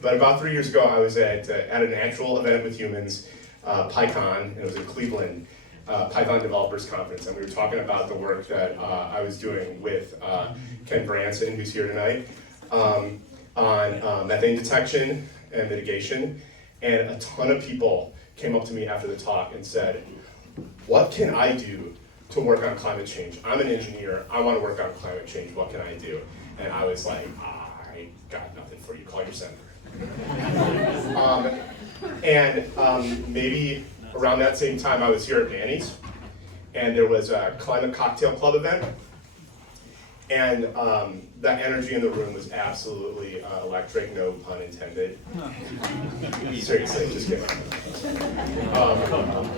But about 3 years ago, I was at an actual event with humans, PyCon, and it was in Cleveland, Python Developers Conference, and we were talking about the work that I was doing with Ken Branson, who's here tonight, on methane detection and mitigation. And a ton of people came up to me after the talk and said, what can I do to work on climate change? I'm an engineer, I want to work on climate change, what can I do? And I was like, I got nothing for you, call your senator. Maybe around that same time I was here at Manny's, and there was a climate cocktail club event, and the energy in the room was absolutely electric, no pun intended. Seriously, just kidding.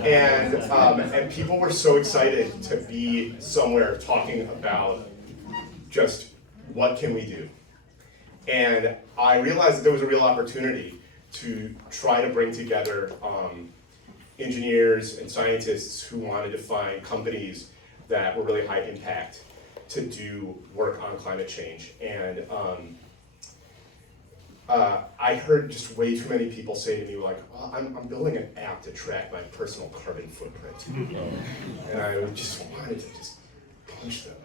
And people were so excited to be somewhere talking about just what can we do. And I realized that there was a real opportunity to try to bring together engineers and scientists who wanted to find companies that were really high impact to do work on climate change. And I heard just way too many people say to me, like, well, I'm building an app to track my personal carbon footprint. And I just wanted to just punch them.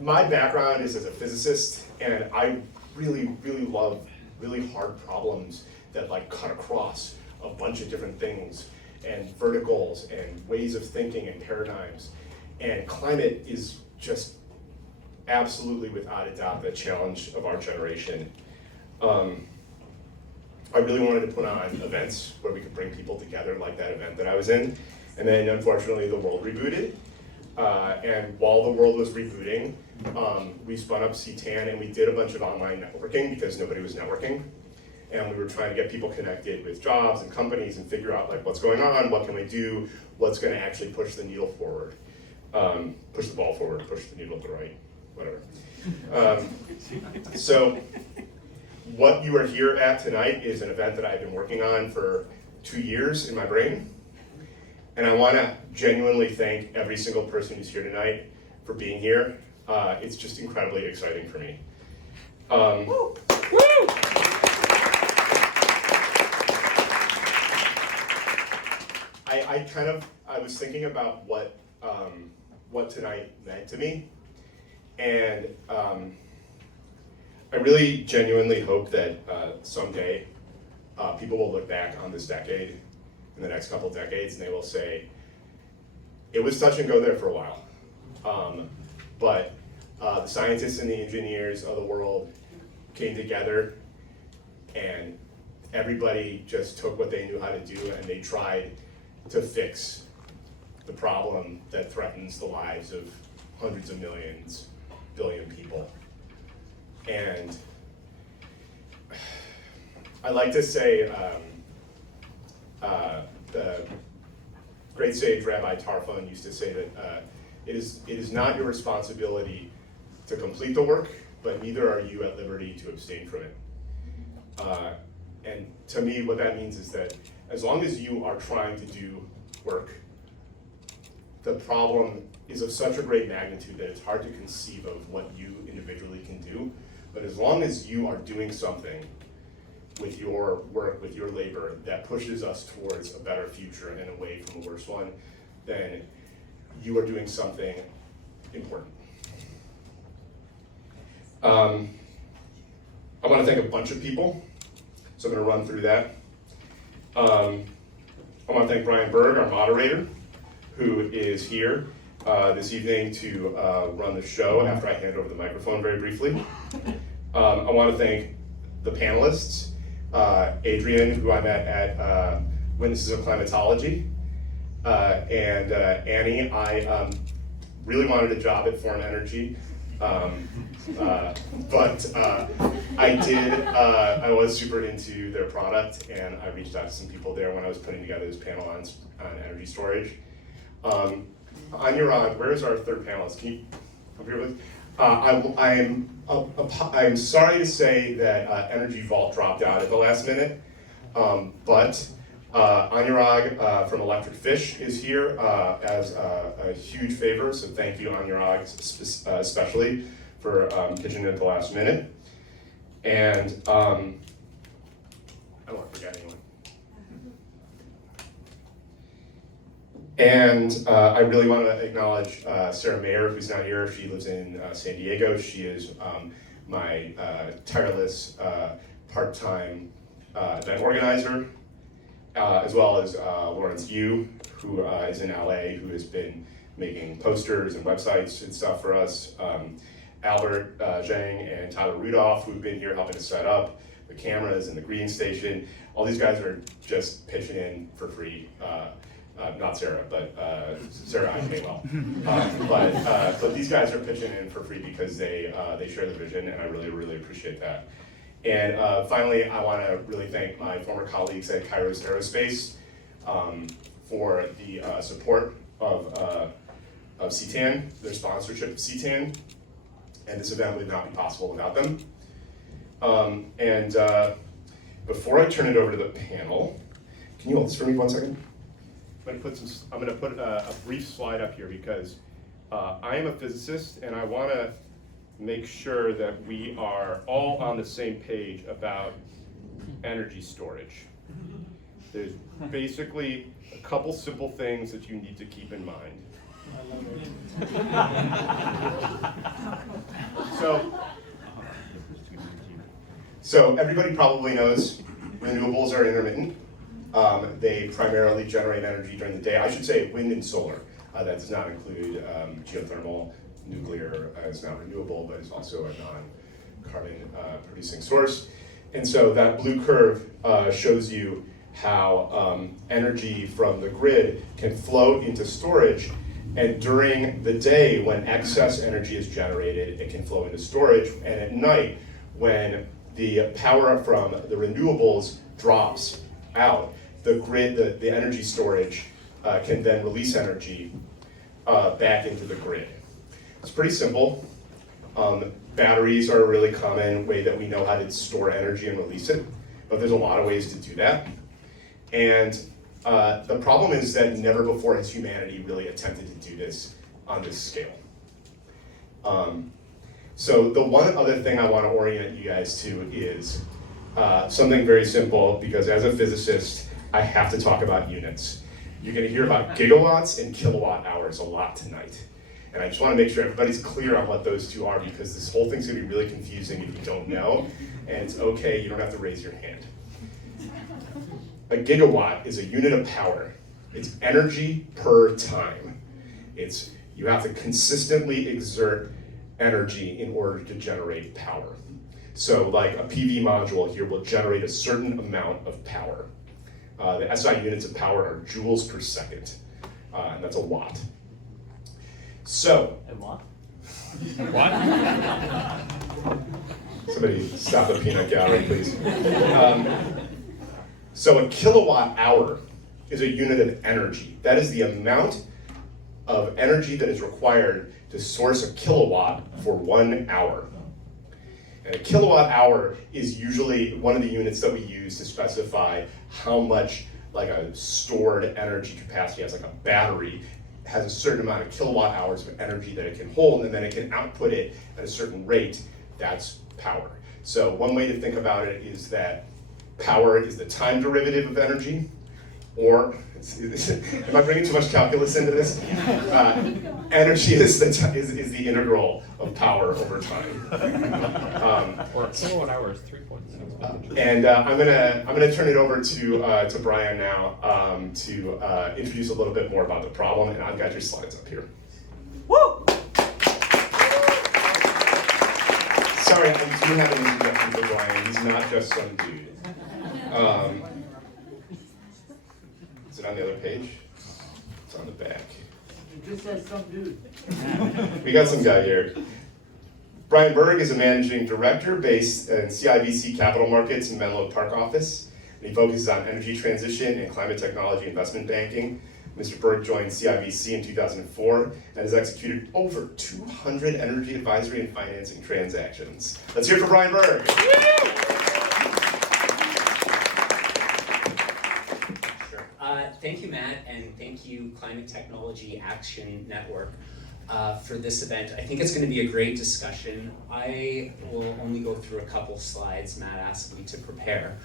My background is as a physicist, and I really love really hard problems that like cut across a bunch of different things and verticals and ways of thinking and paradigms. And climate is just absolutely, without a doubt, the challenge of our generation. I really wanted to put on events where we could bring people together, like that event that I was in. And then unfortunately the world rebooted. And while the world was rebooting, we spun up CTAN and we did a bunch of online networking because nobody was networking. And we were trying to get people connected with jobs and companies and figure out like what's going on, what can we do, what's going to actually push the needle forward. Push the ball forward, push the needle to the right, whatever. So what you are here at tonight is an event that I've been working on for 2 years in my brain. And I want to genuinely thank every single person who's here tonight for being here. It's just incredibly exciting for me. I was thinking about what tonight meant to me, and I really genuinely hope that someday people will look back on this decade, in the next couple decades, and they will say, it was touch and go there for a while, but the scientists and the engineers of the world came together, and everybody just took what they knew how to do, and they tried to fix the problem that threatens the lives of hundreds of millions, billion people. And I like to say, the great sage Rabbi Tarfon used to say that it is not your responsibility to complete the work, but neither are you at liberty to abstain from it. And to me, what that means is that as long as you are trying to do work, the problem is of such a great magnitude that it's hard to conceive of what you individually can do. But as long as you are doing something with your work, with your labor, that pushes us towards a better future and away from a worse one, then you are doing something important. I want to thank a bunch of people, so I'm going to run through that. I want to thank Brian Berg, our moderator, who is here this evening to run the show after I hand over the microphone very briefly. I want to thank the panelists, Adrian, who I met at Witnesses of Climatology, and Annie. I really wanted a job at Foreign Energy, but I was super into their product, and I reached out to some people there when I was putting together this panel on energy storage. Anirag, where is our third panelist? Can you come here with? I'm sorry to say that Energy Vault dropped out at the last minute, but Anurag from Electric Fish is here as a huge favor, so thank you, Anurag, especially for pitching in at the last minute. And I don't want to forget anyone. And I really want to acknowledge Sarah Mayer, who's not here. She lives in San Diego. She is my tireless part-time event organizer, as well as Lawrence Yu, who is in LA, who has been making posters and websites and stuff for us. Albert Zhang and Tyler Rudolph, who've been here helping us set up the cameras and the greeting station. All these guys are just pitching in for free. Not Sarah, but Sarah I pay well. But these guys are pitching in for free because they share the vision, and I really, really appreciate that. And finally, I want to really thank my former colleagues at Kairos Aerospace for the support of CTAN, their sponsorship of CTAN, and this event would not be possible without them. And before I turn it over to the panel, can you hold this for me 1 second? I'm going to put a brief slide up here because I am a physicist and I want to make sure that we are all on the same page about energy storage. There's basically a couple simple things that you need to keep in mind. So everybody probably knows renewables are intermittent. They primarily generate energy during the day. I should say wind and solar. That does not include geothermal. Nuclear is not renewable, but is also a non-carbon producing source. And so that blue curve shows you how energy from the grid can flow into storage. And during the day, when excess energy is generated, it can flow into storage. And at night, when the power from the renewables drops out, the grid, the energy storage can then release energy back into the grid. It's pretty simple. Batteries are a really common way that we know how to store energy and release it, but there's a lot of ways to do that. And the problem is that never before has humanity really attempted to do this on this scale. So the one other thing I want to orient you guys to is something very simple, because as a physicist, I have to talk about units. You're going to hear about gigawatts and kilowatt hours a lot tonight. And I just want to make sure everybody's clear on what those two are, because this whole thing's going to be really confusing if you don't know, and it's okay, you don't have to raise your hand. A gigawatt is a unit of power. It's energy per time. You have to consistently exert energy in order to generate power. So like a PV module here will generate a certain amount of power. The SI units of power are joules per second, and that's a watt. So. And what? What? Somebody stop the peanut gallery, please. So a kilowatt hour is a unit of energy. That is the amount of energy that is required to source a kilowatt for 1 hour. And a kilowatt hour is usually one of the units that we use to specify how much like a stored energy capacity has, like a battery has a certain amount of kilowatt hours of energy that it can hold, and then it can output it at a certain rate. That's power. So one way to think about it is that power is the time derivative of energy, or, am I bringing too much calculus into this? Energy is the integral of power over time. Or a kilowatt hour is 3.6. And I'm gonna turn it over to Brian now to introduce a little bit more about the problem, and I've got your slides up here. Woo! Sorry, I do have an introduction for Brian. He's not just some dude. Is it on the other page? It's on the back. It just says some dude. We got some guy here. Brian Berg is a managing director based in CIBC Capital Markets in Menlo Park office. And he focuses on energy transition and climate technology investment banking. Mr. Berg joined CIBC in 2004 and has executed over 200 energy advisory and financing transactions. Let's hear it for Brian Berg. Thank you, Matt, and thank you, Climate Technology Action Network, for this event. I think it's going to be a great discussion. I will only go through a couple slides Matt asked me to prepare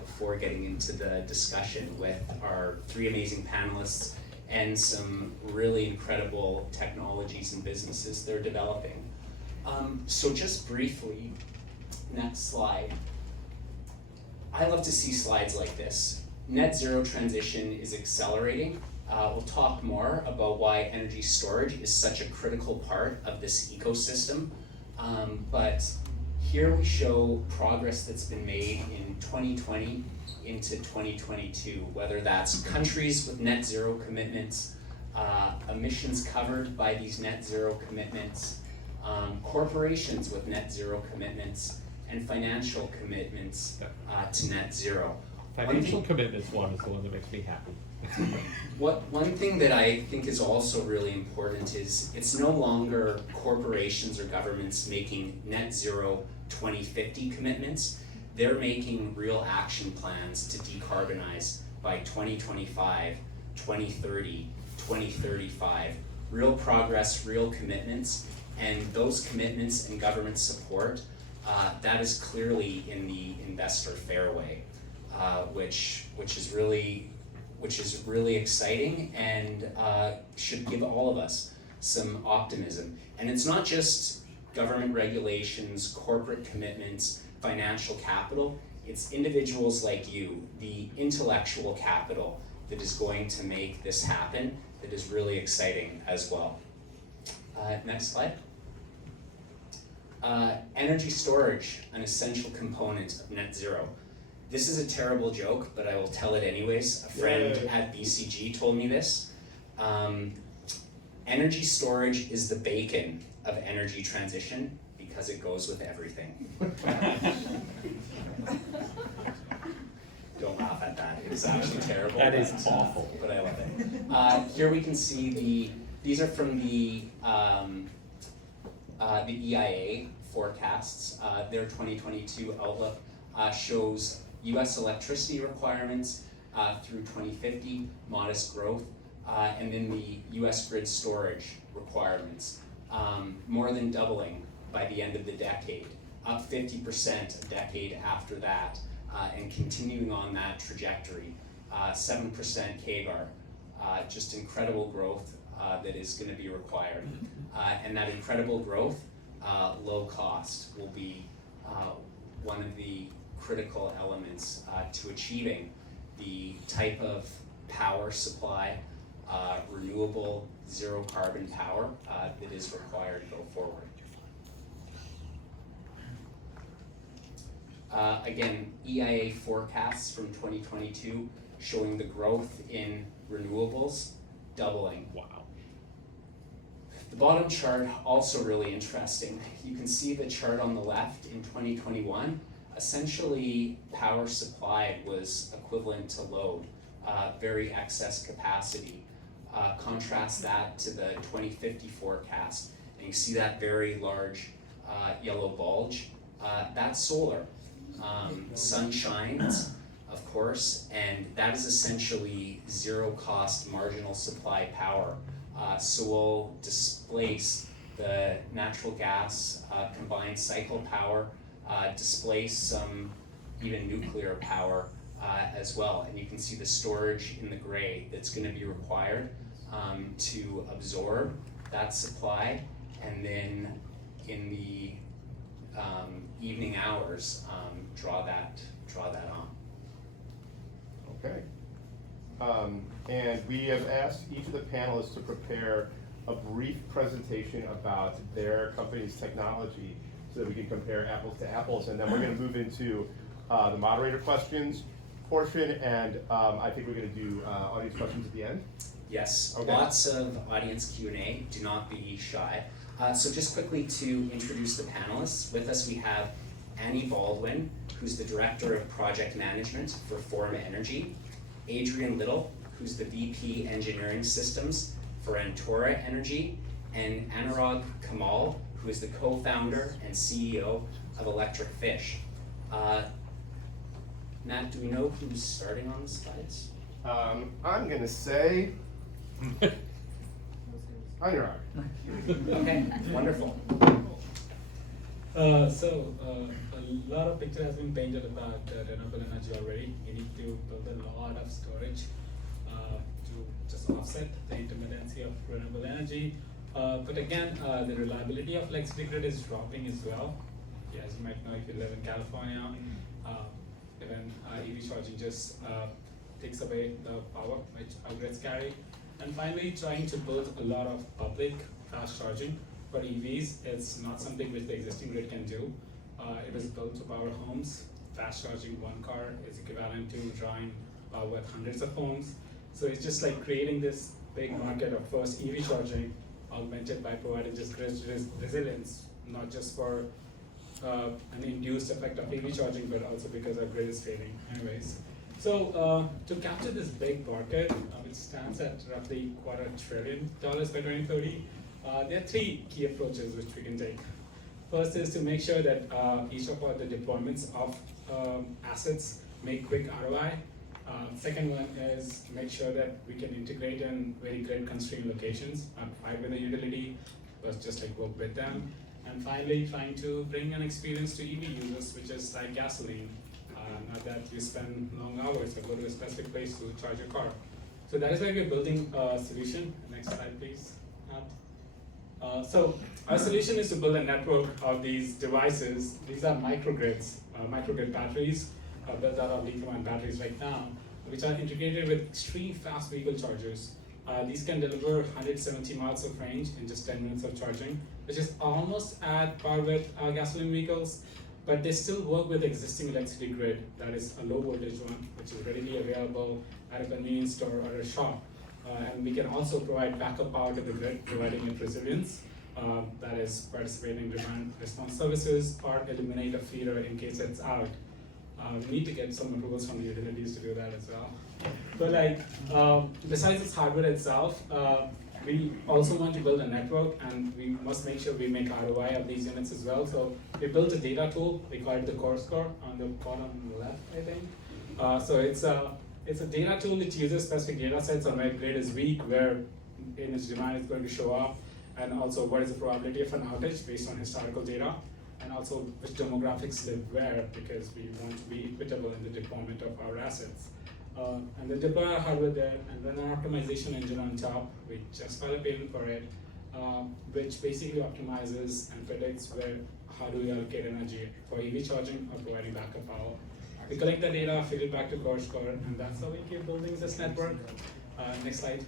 before getting into the discussion with our three amazing panelists and some really incredible technologies and businesses they're developing. So just briefly, next slide. I love to see slides like this. Net zero transition is accelerating. We'll talk more about why energy storage is such a critical part of this ecosystem. But here we show progress that's been made in 2020 into 2022, whether that's countries with net zero commitments, emissions covered by these net zero commitments, corporations with net zero commitments, and financial commitments to net zero. Financial commitments one is the one that makes me happy. One thing that I think is also really important is it's no longer corporations or governments making net zero 2050 commitments. They're making real action plans to decarbonize by 2025, 2030, 2035. Real progress, real commitments, and those commitments and government support, that is clearly in the investor fairway, which is really exciting and should give all of us some optimism. And it's not just government regulations, corporate commitments, financial capital, it's individuals like you, the intellectual capital that is going to make this happen, that is really exciting as well. Next slide. Energy storage, an essential component of net zero. This is a terrible joke, but I will tell it anyways. A friend at BCG told me this. Energy storage is the bacon of energy transition because it goes with everything. Don't laugh at that. It's actually terrible. That is awful. But I love it. Here we can see these are from the EIA forecasts. Their 2022 outlook shows US electricity requirements through 2050, modest growth, and then the US grid storage requirements, more than doubling by the end of the decade, up 50% a decade after that, and continuing on that trajectory, 7% CAGR, just incredible growth that is going to be required. And that incredible growth, low cost, will be one of the critical elements to achieving the type of power supply, renewable, zero carbon power that is required to go forward. Again, EIA forecasts from 2022 showing the growth in renewables doubling. Wow. The bottom chart also really interesting. You can see the chart on the left in 2021. Essentially, power supplied was equivalent to load, very excess capacity. Contrast that to the 2050 forecast, and you see that very large yellow bulge. That's solar. Sun shines, of course, and that is essentially zero cost marginal supply power. So we'll displace the natural gas combined cycle power, displace some even nuclear power as well. And you can see the storage in the gray that's going to be required to absorb that supply, and then in the evening hours draw that on. Okay. And we have asked each of the panelists to prepare a brief presentation about their company's technology so that we can compare apples to apples, and then we're going to move into the moderator questions portion, and I think we're going to do audience questions at the end. Yes, Okay. Lots of audience Q&A, do not be shy. So just quickly to introduce the panelists, with us we have Annie Baldwin, who's the Director of Project Management for Forum Energy, Adrian Little, who's the VP Engineering Systems for Antora Energy, and Anurag Kamal, who is the co-founder and CEO of Electric Fish. Matt, do we know who's starting on the slides? I'm gonna say, on your honor. Okay, wonderful. A lot of picture has been painted about renewable energy already. You need to build a lot of storage to just offset the intermittency of renewable energy. But again, the reliability of electricity grid is dropping as well. Yeah, as you might know, if you live in California, even EV charging just takes away the power which our grids carry. And finally, trying to build a lot of public fast charging for EVs. It's not something which the existing grid can do. It was built to power homes. Fast charging one car is equivalent to drawing power with hundreds of homes. So it's just like creating this big market of first EV charging, augmented by providing just grid resilience, not just for an induced effect of EV charging, but also because our grid is failing anyways. So to capture this big market, which stands at roughly $250 billion by 2030, there are three key approaches which we can take. First is to make sure that each of the deployments of assets make quick ROI. Second one is to make sure that we can integrate in very grid constrained locations, not fight with the utility, but just like work with them. And finally, trying to bring an experience to EV users, which is like gasoline. Not that you spend long hours or go to a specific place to charge your car. So that is why we're building a solution. Next slide, please. So our solution is to build a network of these devices. These are microgrids, microgrid batteries built out of lithium-ion batteries right now, which are integrated with extreme fast vehicle chargers. These can deliver 170 miles of range in just 10 minutes of charging, which is almost at par with gasoline vehicles, but they still work with existing electricity grid that is a low voltage one, which is readily available at a convenience store or a shop. And we can also provide backup power to the grid, providing it resilience, that is participating in demand response services or eliminate a feeder in case it's out. We need to get some approvals from the utilities to do that as well. But besides this hardware itself, we also want to build a network, and we must make sure we make ROI of these units as well. So we built a data tool. We call it the core score on the bottom left, I think. So it's a data tool which uses specific data sets on where grid is weak, where its demand is going to show up, and also what is the probability of an outage based on historical data, and also which demographics live where, because we want to be equitable in the deployment of our assets. And then deploy our hardware there, and then an optimization engine on top. We just filed a patent for it, which basically optimizes and predicts how do we allocate energy for EV charging or providing backup power. We collect the data, feed it back to core score, and that's how we keep building this network. Next slide.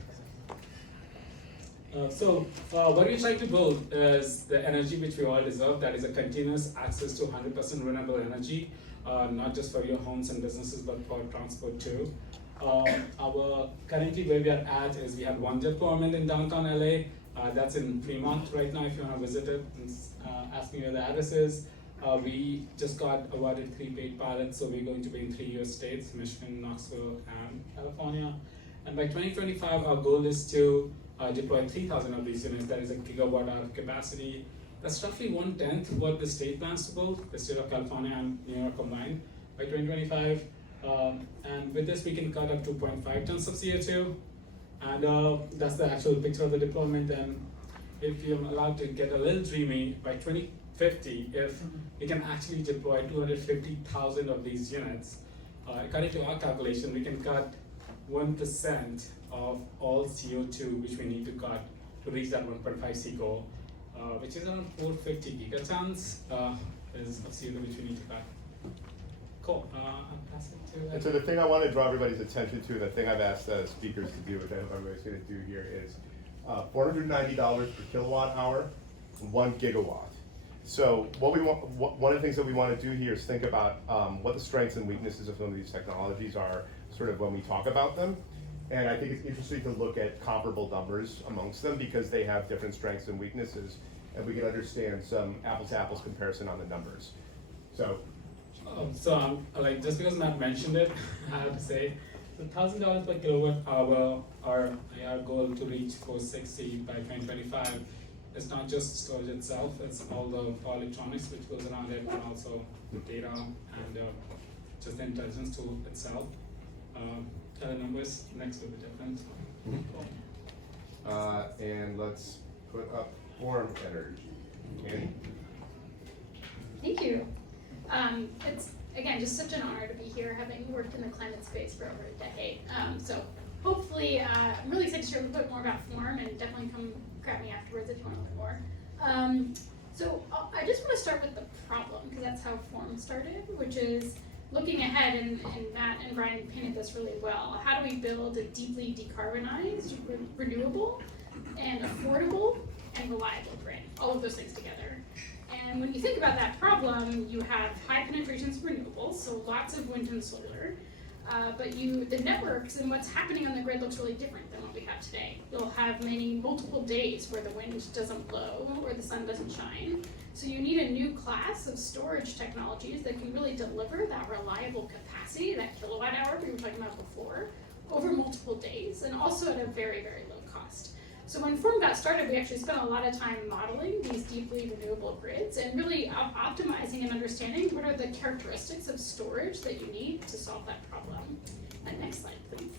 What we're trying to build is the energy which we all deserve, that is a continuous access to 100% renewable energy, not just for your homes and businesses, but for transport too. Currently where we are at is we have one deployment in downtown LA, that's in Fremont right now if you want to visit it, and ask me where the address is. We just got awarded 3 paid pilots, so we're going to be in 3 US states, Michigan, Knoxville, and California. And by 2025, our goal is to deploy 3,000 of these units. That is a gigawatt hour capacity. That's roughly 1/10 what the state plans to build, the state of California and New York combined by 2025. And with this, we can cut up 2.5 tons of CO2. And that's the actual picture of the deployment. And if you're allowed to get a little dreamy, by 2050, if we can actually deploy 250,000 of these units, according to our calculation, we can cut 1% of all CO2 which we need to cut to reach that 1.5C goal, which is around 450 gigatons is of CO2 which we need to cut. Cool. I'll pass it to. And so the thing I want to draw everybody's attention to, the thing I've asked speakers to do, which I hope everybody's going to do here, is $490 per kilowatt hour, 1 gigawatt. So what we want, one of the things that we want to do here is think about what the strengths and weaknesses of some of these technologies are, sort of when we talk about them. And I think it's interesting to look at comparable numbers amongst them because they have different strengths and weaknesses, and we can understand some apples-to-apples comparison on the numbers. So. Like just because Matt mentioned it, I have to say, the $1,000 per kilowatt hour, our goal to reach 460 by 2025. It's not just storage itself; it's all the power electronics which goes around it, and also the data and just the intelligence tool itself. the numbers next to the difference. And let's put up form energy. Annie? Thank you. It's, again, just such an honor to be here, having worked in the climate space for over a decade. So hopefully, I'm really excited to share a little bit more about form, and definitely come grab me afterwards if you want to learn more. So I just want to start with the problem, because that's how form started, which is looking ahead, and Matt and Brian painted this really well. How do we build a deeply decarbonized, renewable, and affordable, and reliable grid? All of those things together. And when you think about that problem, you have high penetrations of renewables, so lots of wind and solar, but the networks and what's happening on the grid looks really different than what we have today. You'll have multiple days where the wind doesn't blow or the sun doesn't shine. So you need a new class of storage technologies that can really deliver that reliable capacity, that kilowatt hour we were talking about before, over multiple days, and also at a very, very low cost. So when Form got started, we actually spent a lot of time modeling these deeply renewable grids and really optimizing and understanding what are the characteristics of storage that you need to solve that problem. Next slide, please.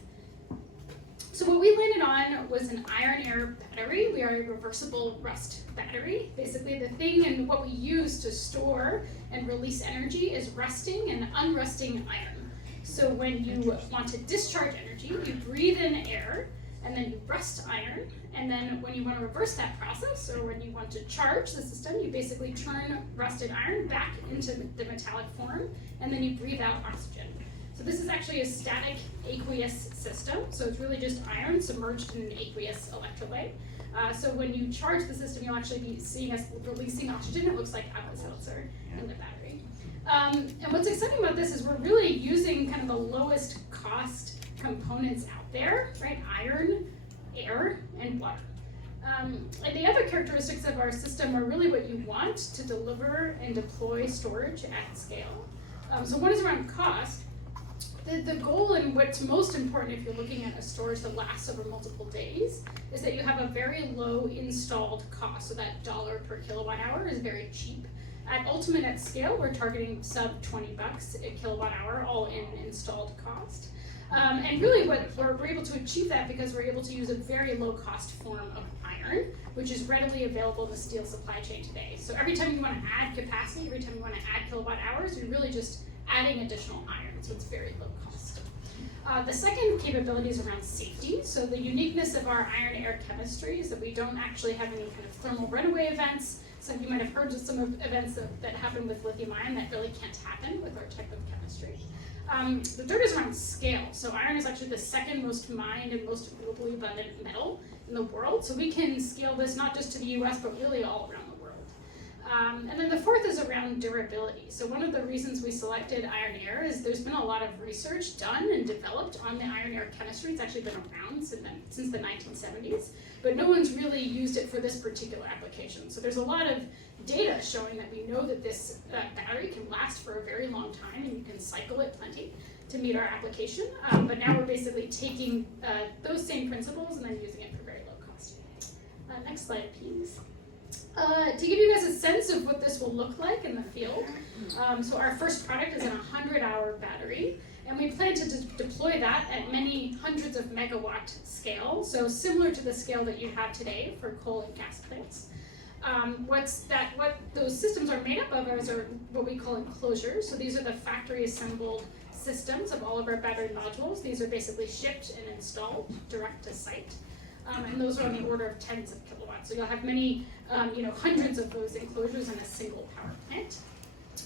So what we landed on was an iron air battery. We are a reversible rust battery. Basically the thing and what we use to store and release energy is rusting and unrusting iron. So when you want to discharge energy, you breathe in air, and then you rust iron, and then when you want to reverse that process, or when you want to charge the system, you basically turn rusted iron back into the metallic form, and then you breathe out oxygen. So this is actually a static aqueous system, so it's really just iron submerged in an aqueous electrolyte. So when you charge the system, you'll actually be seeing us releasing oxygen. It looks like Alka-Seltzer in the battery. And what's exciting about this is we're really using kind of the lowest cost components out there, right? Iron, air, and water. And the other characteristics of our system are really what you want to deliver and deploy storage at scale. So one is around cost. The goal, and what's most important if you're looking at a storage that lasts over multiple days, is that you have a very low installed cost. So that $1 per kilowatt hour is very cheap. At scale, we're targeting sub $20 a kilowatt hour, all in installed cost. And really we're able to achieve that because we're able to use a very low cost form of iron, which is readily available in the steel supply chain today. So every time you want to add capacity, every time you want to add kilowatt hours, you're really just adding additional iron, so it's very low cost. The second capability is around safety. So the uniqueness of our iron-air chemistry is that we don't actually have any kind of thermal runaway events. So you might have heard of some events that happen with lithium-ion that really can't happen with our type of chemistry. The third is around scale. So iron is actually the second most mined and most globally abundant metal in the world. So we can scale this not just to the US, but really all around the world. And then the fourth is around durability. So one of the reasons we selected iron air is there's been a lot of research done and developed on the iron air chemistry. It's actually been around since the 1970s, but no one's really used it for this particular application. So there's a lot of data showing that we know that this battery can last for a very long time, and you can cycle it plenty to meet our application. But now we're basically taking those same principles and then using it for very low cost. Next slide, please. To give you guys a sense of what this will look like in the field, so our first product is an 100-hour battery, and we plan to deploy that at many hundreds of megawatt scale, so similar to the scale that you have today for coal and gas plants. What those systems are made up of are what we call enclosures. So these are the factory assembled systems of all of our battery modules. These are basically shipped and installed direct to site. And those are on the order of tens of kilowatts. So you'll have many, hundreds of those enclosures in a single power plant.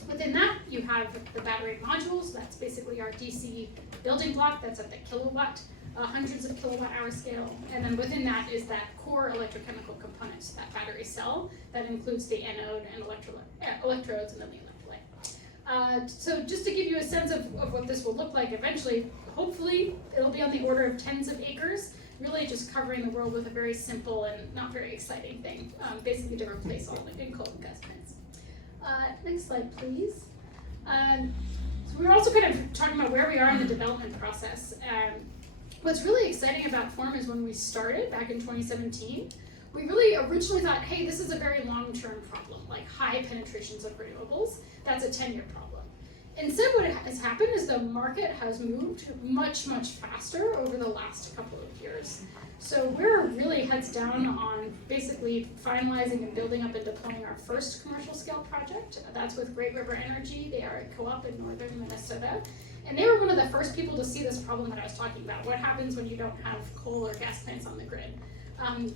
Within that, you have the battery modules. That's basically our DC building block. That's at the kilowatt, hundreds of kilowatt hour scale. And then within that is that core electrochemical components, that battery cell that includes the anode and electrodes and then the electrolyte. So just to give you a sense of what this will look like eventually, hopefully it'll be on the order of tens of acres, really just covering the world with a very simple and not very exciting thing, basically to replace all the coal and gas plants. Next slide, please. So we're also kind of talking about where we are in the development process. What's really exciting about Form is when we started back in 2017, we really originally thought, hey, this is a very long-term problem, like high penetrations of renewables. That's a 10-year problem. Instead, what has happened is the market has moved much, much faster over the last couple of years. So we're really heads down on basically finalizing and building up and deploying our first commercial scale project. That's with Great River Energy. They are a co-op in northern Minnesota. And they were one of the first people to see this problem that I was talking about. What happens when you don't have coal or gas plants on the grid?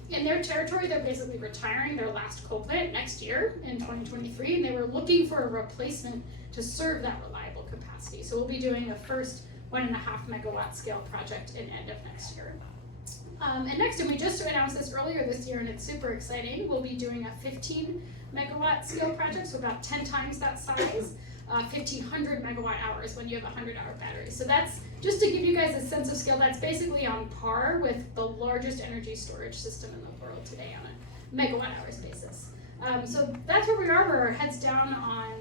In their territory, they're basically retiring their last coal plant next year in 2023, and they were looking for a replacement to serve that reliable capacity. So we'll be doing the first 1.5 megawatt scale project in end of next year. And next, and we just announced this earlier this year, and it's super exciting, we'll be doing a 15 megawatt scale project, so about 10 times that size, 1,500 megawatt hours when you have a 100-hour battery. So that's, just to give you guys a sense of scale, that's basically on par with the largest energy storage system in the world today on a megawatt hours basis. So that's where we are. We're heads down on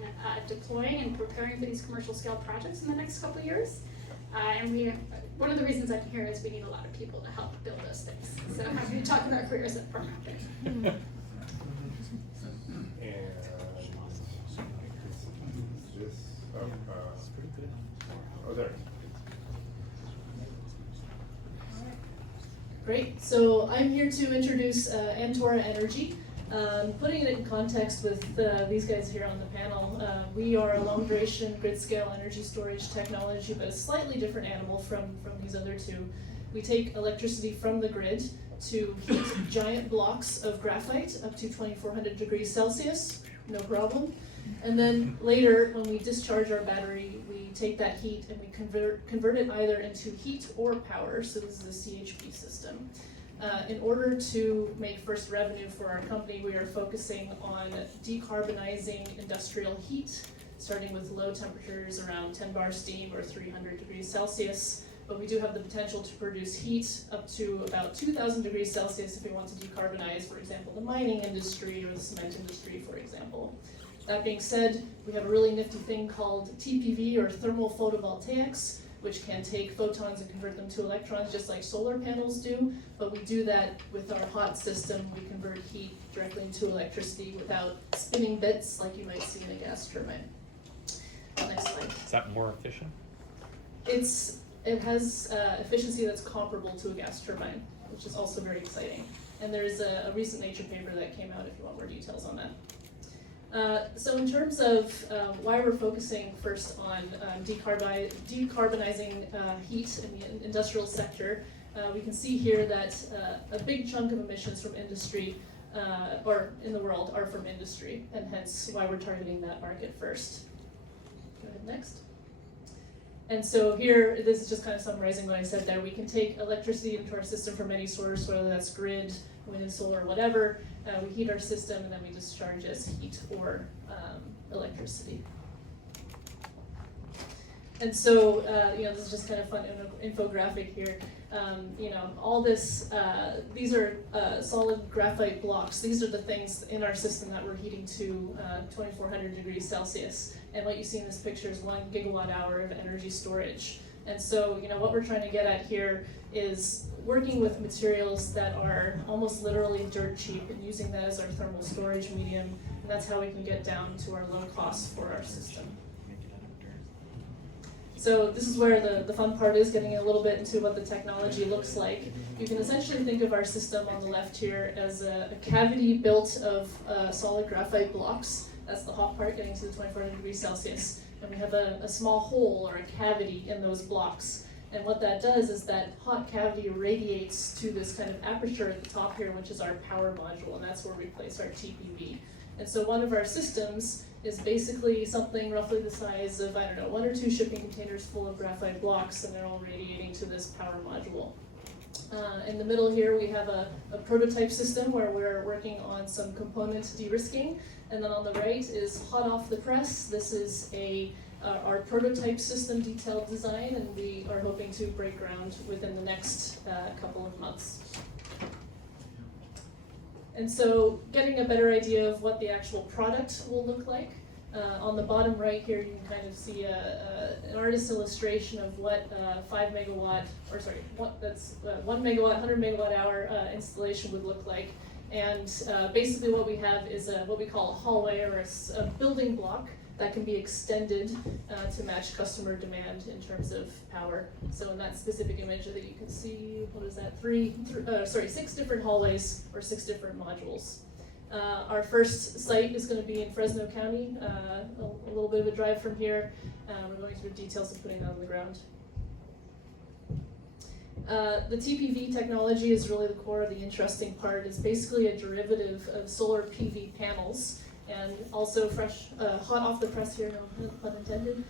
deploying and preparing for these commercial scale projects in the next couple of years. And one of the reasons I'm here is we need a lot of people to help build those things. So happy to talk about careers at Farm Mapping. And this, oh, there. Great, so I'm here to introduce Antora Energy. Putting it in context with these guys here on the panel, we are a long duration grid scale energy storage technology, but a slightly different animal from these other two. We take electricity from the grid to heat giant blocks of graphite up to 2400 degrees Celsius, no problem. And then later, when we discharge our battery, we take that heat and we convert it either into heat or power, so this is a CHP system. In order to make first revenue for our company, we are focusing on decarbonizing industrial heat, starting with low temperatures around 10 bar steam or 300 degrees Celsius. But we do have the potential to produce heat up to about 2,000 degrees Celsius if we want to decarbonize, for example, the mining industry or the cement industry, for example. That being said, we have a really nifty thing called TPV, or thermal photovoltaics, which can take photons and convert them to electrons just like solar panels do, but we do that with our hot system. We convert heat directly into electricity without spinning bits like you might see in a gas turbine. Next slide. Is that more efficient? It has efficiency that's comparable to a gas turbine, which is also very exciting. And there's a recent Nature paper that came out if you want more details on that. So in terms of why we're focusing first on decarbonizing heat in the industrial sector, we can see here that a big chunk of emissions from industry or in the world are from industry, and hence why we're targeting that market first. Go ahead next. And so here, this is just kind of summarizing what I said there. We can take electricity into our system from any source, whether that's grid, wind and solar, whatever. We heat our system and then we discharge as heat or electricity. And so, this is just kind of fun infographic here. All this, these are solid graphite blocks. These are the things in our system that we're heating to 2400 degrees Celsius. And what you see in this picture is 1 gigawatt hour of energy storage. And so, what we're trying to get at here is working with materials that are almost literally dirt cheap and using that as our thermal storage medium. And that's how we can get down to our low costs for our system. So this is where the fun part is, getting a little bit into what the technology looks like. You can essentially think of our system on the left here as a cavity built of solid graphite blocks. That's the hot part, getting to the 2400 degrees Celsius. And we have a small hole or a cavity in those blocks. And what that does is that hot cavity radiates to this kind of aperture at the top here, which is our power module, and that's where we place our TPV. And so one of our systems is basically something roughly the size of, 1 or 2 shipping containers full of graphite blocks, and they're all radiating to this power module. In the middle here, we have a prototype system where we're working on some component de-risking. And then on the right is hot off the press. This is our prototype system detailed design, and we are hoping to break ground within the next couple of months. And so getting a better idea of what the actual product will look like. On the bottom right here, you can kind of see an artist's illustration of what 1 megawatt, 100 megawatt hour installation would look like. And basically what we have is what we call a hallway, or a building block that can be extended to match customer demand in terms of power. So in that specific image that you can see, what is that, 6 different hallways or 6 different modules. Our first site is going to be in Fresno County, a little bit of a drive from here. We're going through details of putting that on the ground. The TPV technology is really the core of the interesting part. It's basically a derivative of solar PV panels, and also fresh, hot off the press here, no pun intended.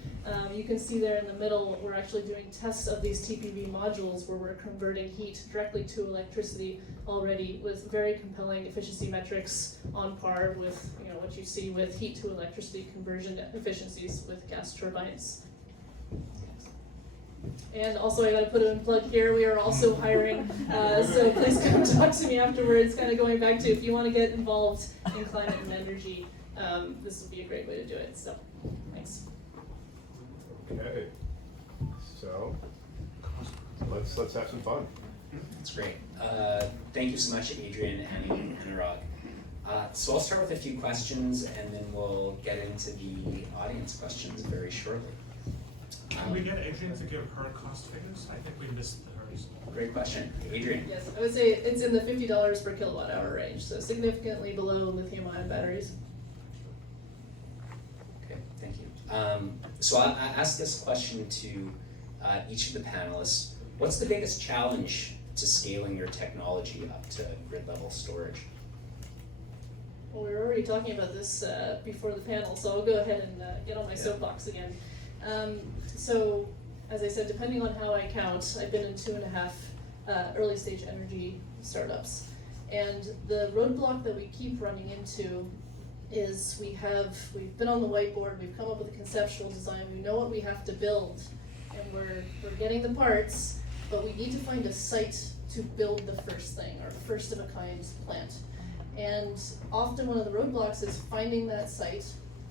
You can see there in the middle, we're actually doing tests of these TPV modules where we're converting heat directly to electricity already with very compelling efficiency metrics on par with what you see with heat to electricity conversion efficiencies with gas turbines. And also, I got to put in a plug here. We are also hiring, so please come talk to me afterwards. Kind of going back to if you want to get involved in climate and energy, this would be a great way to do it. So, thanks. Okay, so let's have some fun. That's great. Thank you so much, Adrian, Annie, and Anurag. So I'll start with a few questions, and then we'll get into the audience questions very shortly. Can we get Adrian to give her cost figures? I think we missed hers. Great question. Adrian. Yes, I would say it's in the $50 per kilowatt hour range, so significantly below lithium-ion batteries. Okay, thank you. So I asked this question to each of the panelists. What's the biggest challenge to scaling your technology up to grid-level storage? Well, we were already talking about this before the panel, so I'll go ahead and get on my soapbox again. So, as I said, depending on how I count, I've been in 2.5 early stage energy startups. And the roadblock that we keep running into is we've been on the whiteboard, we've come up with a conceptual design, we know what we have to build, and we're getting the parts, but we need to find a site to build the first thing, or first of a kind plant. And often one of the roadblocks is finding that site,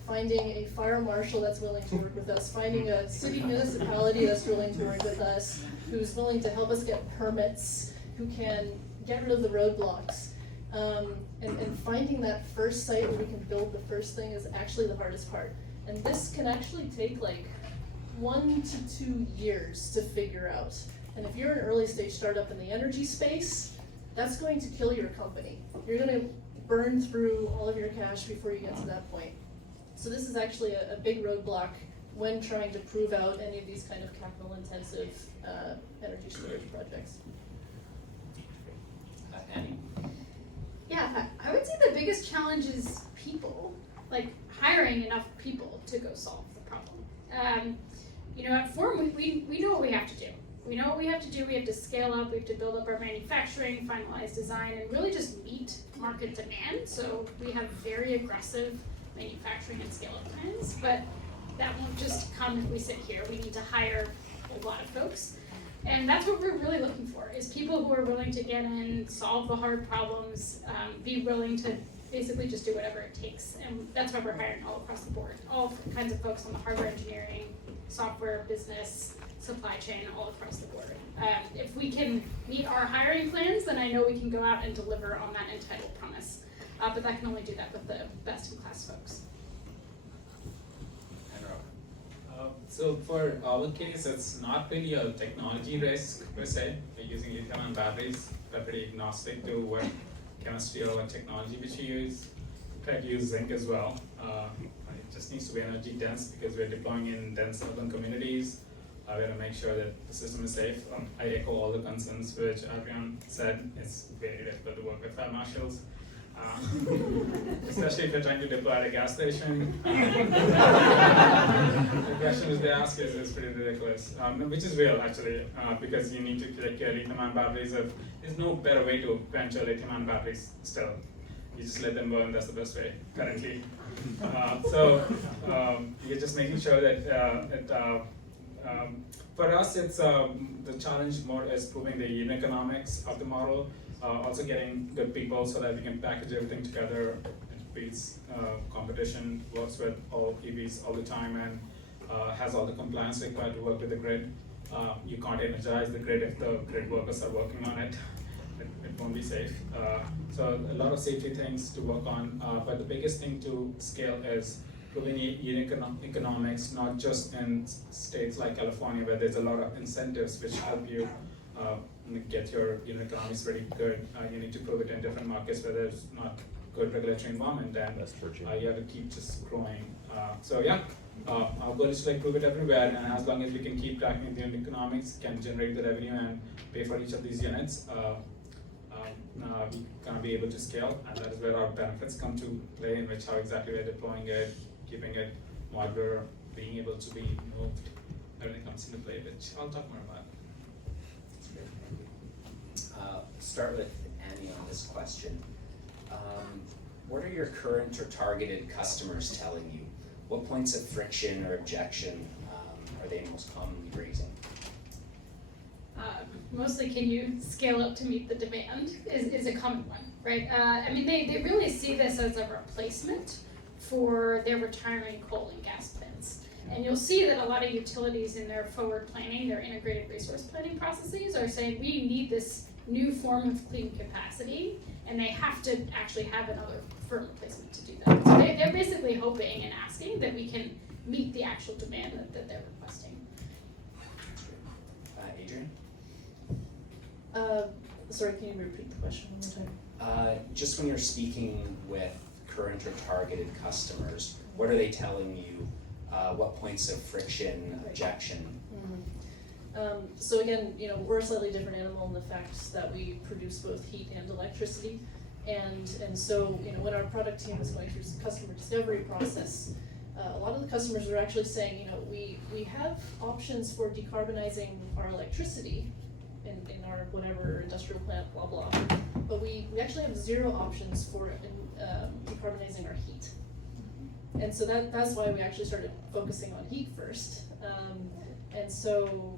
finding a fire marshal that's willing to work with us, finding a city municipality that's willing to work with us, who's willing to help us get permits, who can get rid of the roadblocks. And finding that first site where we can build the first thing is actually the hardest part. And this can actually take like 1 to 2 years to figure out. And if you're an early stage startup in the energy space, that's going to kill your company. You're gonna burn through all of your cash before you get to that point. So this is actually a big roadblock when trying to prove out any of these kind of capital intensive energy storage projects. Annie. Yeah, I would say the biggest challenge is people, like hiring enough people to go solve the problem. At Form, we know what we have to do. We know what we have to do. We have to scale up, we have to build up our manufacturing, finalize design, and really just meet market demand. So we have very aggressive manufacturing and scale-up plans, but that won't just come if we sit here. We need to hire a lot of folks. And that's what we're really looking for, is people who are willing to get in, solve the hard problems, be willing to basically just do whatever it takes. And that's why we're hiring all across the board, all kinds of folks on the hardware engineering, software, business, supply chain, all across the board. If we can meet our hiring plans, then I know we can go out and deliver on that entitled promise. But that can only do that with the best-in-class folks. So for our case, it's not really a technology risk per se. We're using lithium-ion batteries. They're pretty agnostic to what chemistry or what technology which you use. We try to use zinc as well. It just needs to be energy dense because we're deploying in dense urban communities. We have to make sure that the system is safe. I echo all the concerns which Adrian said. It's very difficult to work with fire marshals. Especially if you're trying to deploy at a gas station. The question which they ask is pretty ridiculous, which is real actually, because you need to collect your lithium-ion batteries. There's no better way to quench your lithium-ion batteries still. You just let them burn, that's the best way currently. You're just making sure that for us, it's the challenge more is proving the unit economics of the model. Also getting good people so that we can package everything together. It beats competition, works with all EVs all the time, and has all the compliance required to work with the grid. You can't energize the grid if the grid workers are working on it. It won't be safe. So a lot of safety things to work on, but the biggest thing to scale is proven unit economics, not just in states like California where there's a lot of incentives which help you get your unit economics pretty good. You need to prove it in different markets where there's not good regulatory environment, and That's Virginia. you have to keep just growing. So yeah, our goal is to like prove it everywhere, and as long as we can keep tracking the unit economics, can generate the revenue and pay for each of these units, we're gonna be able to scale, and that is where our benefits come to play, in which how exactly we're deploying it, keeping it modular, being able to be moved. Everything comes into play, which I'll talk more about. That's great. Start with Annie on this question. What are your current or targeted customers telling you? What points of friction or objection are they most commonly raising? Mostly, can you scale up to meet the demand is a common one, right? I mean, they really see this as a replacement for their retiring coal and gas plants. And you'll see that a lot of utilities in their forward planning, their integrated resource planning processes are saying, we need this new form of clean capacity, and they have to actually have another firm replacement to do that. So they're basically hoping and asking that we can meet the actual demand that they're requesting. Adrian? Sorry, can you repeat the question one more time? Just when you're speaking with current or targeted customers, what are they telling you? What points of friction, objection? So again, we're a slightly different animal in the fact that we produce both heat and electricity. And so, when our product team is going through the customer discovery process, a lot of the customers are actually saying, we have options for decarbonizing our electricity in our whatever industrial plant, blah, blah, but we actually have zero options for decarbonizing our heat. And so that's why we actually started focusing on heat first. And so,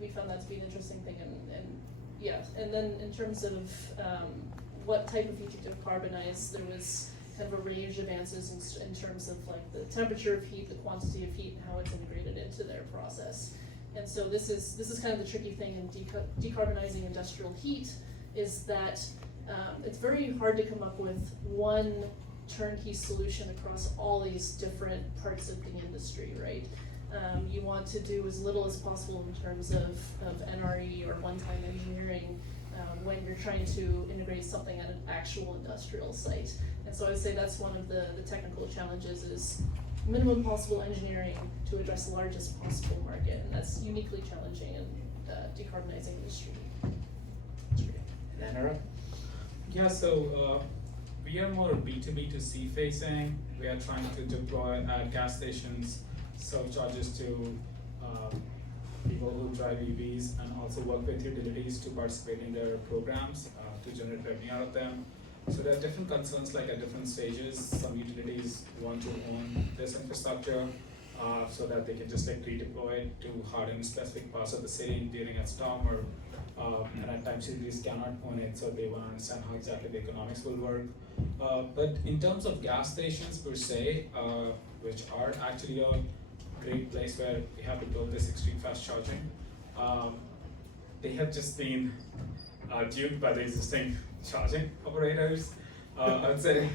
we found that to be an interesting thing, and then in terms of what type of heat to decarbonize, there was kind of a range of answers in terms of like the temperature of heat, the quantity of heat, and how it's integrated into their process. And so this is kind of the tricky thing in decarbonizing industrial heat, is that it's very hard to come up with one turnkey solution across all these different parts of the industry, right? You want to do as little as possible in terms of NRE or one-time engineering when you're trying to integrate something at an actual industrial site. And so I would say that's one of the technical challenges, is minimum possible engineering to address the largest possible market, and that's uniquely challenging in decarbonizing industry. And Anura? Yeah, so we are more B2B2C facing. We are trying to deploy at gas stations surcharges to people who drive EVs, and also work with utilities to participate in their programs to generate revenue out of them. So there are different concerns, like at different stages. Some utilities want to own this infrastructure so that they can just like redeploy it to harden specific parts of the city during a storm, or and at times utilities cannot own it, so they want to understand how exactly the economics will work. But in terms of gas stations per se, which are actually a great place where we have to build this extreme fast charging, they have just been duped by the existing charging operators. I would say,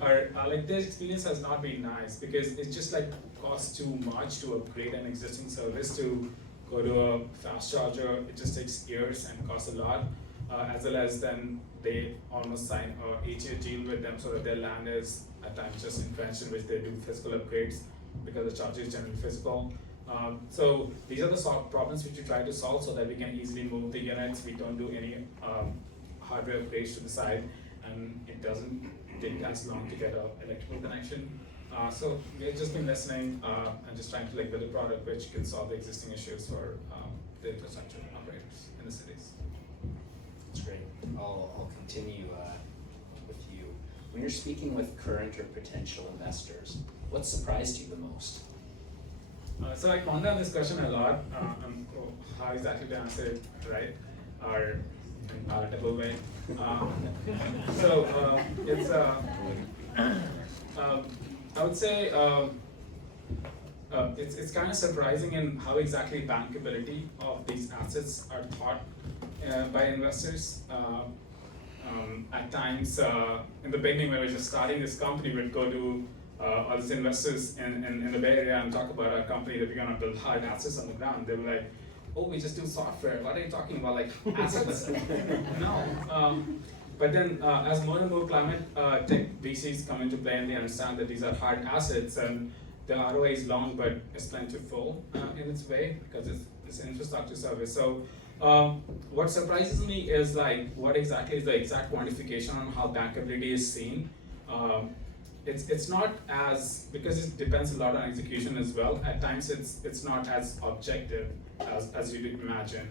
like their experience has not been nice, because it just like costs too much to upgrade an existing service to go to a fast charger. It just takes years and costs a lot, as well as then they almost sign a 8-year deal with them so that their land is at times just entrenched, in which they do physical upgrades because the charger is generally physical. So these are the sort of problems which we try to solve so that we can easily move the units. We don't do any hardware upgrades to the side, and it doesn't take as long to get an electrical connection. So we've just been listening and just trying to like build a product which can solve the existing issues for the infrastructure operators in the cities. That's great. I'll continue with you. When you're speaking with current or potential investors, what surprised you the most? So I ponder on this question a lot, how exactly to answer it right, or in a palatable way. It's I would say it's kind of surprising in how exactly bankability of these assets are thought by investors. At times, in the beginning when we were just starting this company, we'd go to all these investors in the Bay Area and talk about our company that we're gonna build hard assets on the ground, they were like, oh, we just do software. What are you talking about, like assets? No. But then as more and more climate tech VCs come into play and they understand that these are hard assets and the ROI is long but it's plentiful in its way because it's an infrastructure service. So what surprises me is like what exactly is the exact quantification on how bankability is seen. It's not as, because it depends a lot on execution as well. At times it's not as objective as you'd imagine.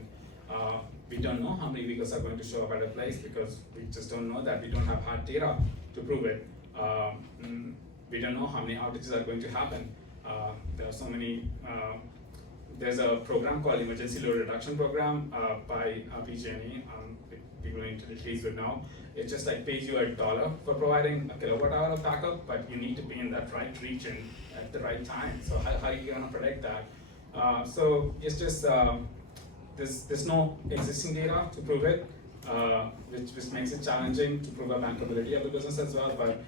We don't know how many vehicles are going to show up at a place because we just don't know that. We don't have hard data to prove it. We don't know how many outages are going to happen. There are so many. There's a program called Emergency Load Reduction Program by PG&E. People in utilities would know. It just like pays you $1 for providing a kilowatt hour of backup, but you need to be in that right region at the right time. So how are you gonna predict that? So it's just there's no existing data to prove it, which makes it challenging to prove the bankability of the business as well. But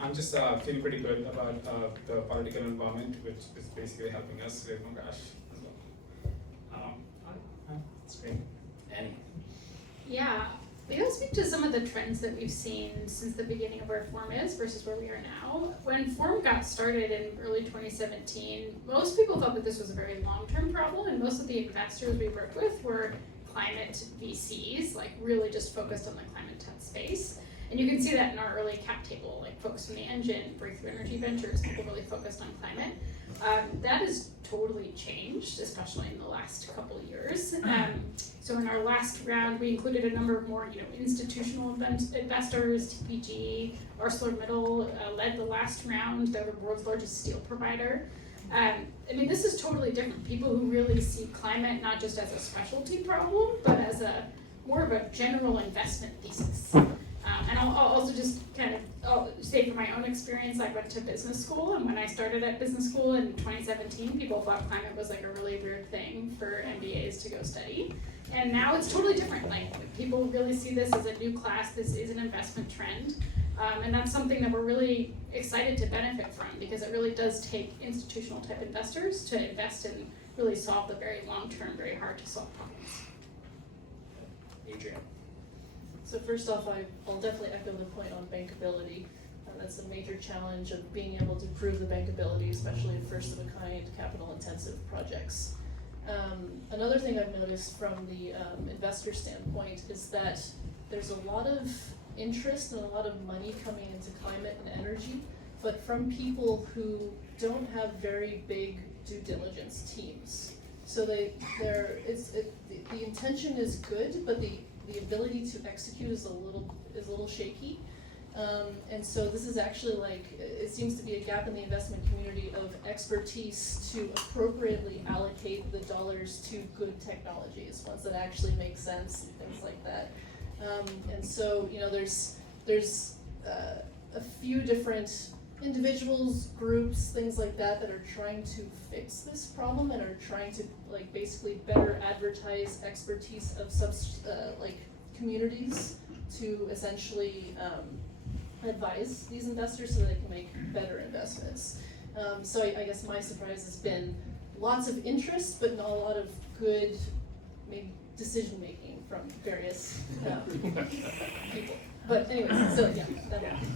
I'm just feeling pretty good about the political environment, which is basically helping us raise more cash as well. That's great. Annie. Yeah, maybe I'll speak to some of the trends that we've seen since the beginning of where Form is versus where we are now. When Form got started in early 2017, most people thought that this was a very long-term problem, and most of the investors we worked with were climate VCs, like really just focused on the climate tech space. And you can see that in our early cap table, like folks from the Engine, Breakthrough Energy Ventures, people really focused on climate. That has totally changed, especially in the last couple of years. So in our last round, we included a number of more, institutional investors. TPG, ArcelorMittal led the last round. They're the world's largest steel provider. This is totally different. People who really see climate not just as a specialty problem, but as more of a general investment thesis. And I'll also just I'll say from my own experience, I went to business school, and when I started at business school in 2017, people thought climate was like a really weird thing for MBAs to go study. And now it's totally different. Like, people really see this as a new class. This is an investment trend. And that's something that we're really excited to benefit from, because it really does take institutional type investors to invest and really solve the very long-term, very hard to solve problems. Adrian. So first off, I'll definitely echo the point on bankability. That's a major challenge of being able to prove the bankability, especially of first-of-a-kind, capital-intensive projects. Another thing I've noticed from the investor standpoint is that there's a lot of interest and a lot of money coming into climate and energy, but from people who don't have very big due diligence teams. So the intention is good, but the ability to execute is a little shaky. And so this is actually it seems to be a gap in the investment community of expertise to appropriately allocate the dollars to good technologies, ones that actually make sense and things like that. And so, there's a few different individuals, groups, things like that are trying to fix this problem and are trying to basically better advertise expertise of communities to essentially advise these investors so they can make better investments. So I guess my surprise has been lots of interest, but not a lot of good maybe decision making from various people. But anyway, so yeah.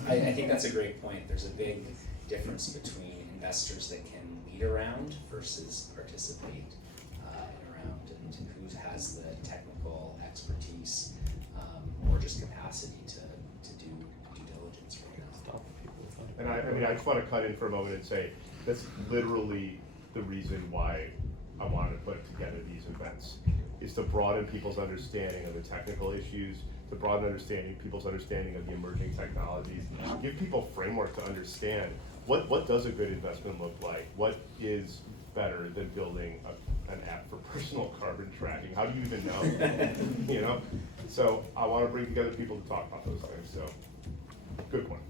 I think that's a great point. There's a big difference between investors that can lead around versus participate in a round, and who has the technical expertise or just capacity to do due diligence right now. And I just want to cut in for a moment and say, that's literally the reason why I wanted to put together these events, is to broaden people's understanding of the technical issues, to broaden people's understanding of the emerging technologies, give people framework to understand what does a good investment look like, what is better than building an app for personal carbon tracking, how do you even know, So I want to bring together people to talk about those things, so good point.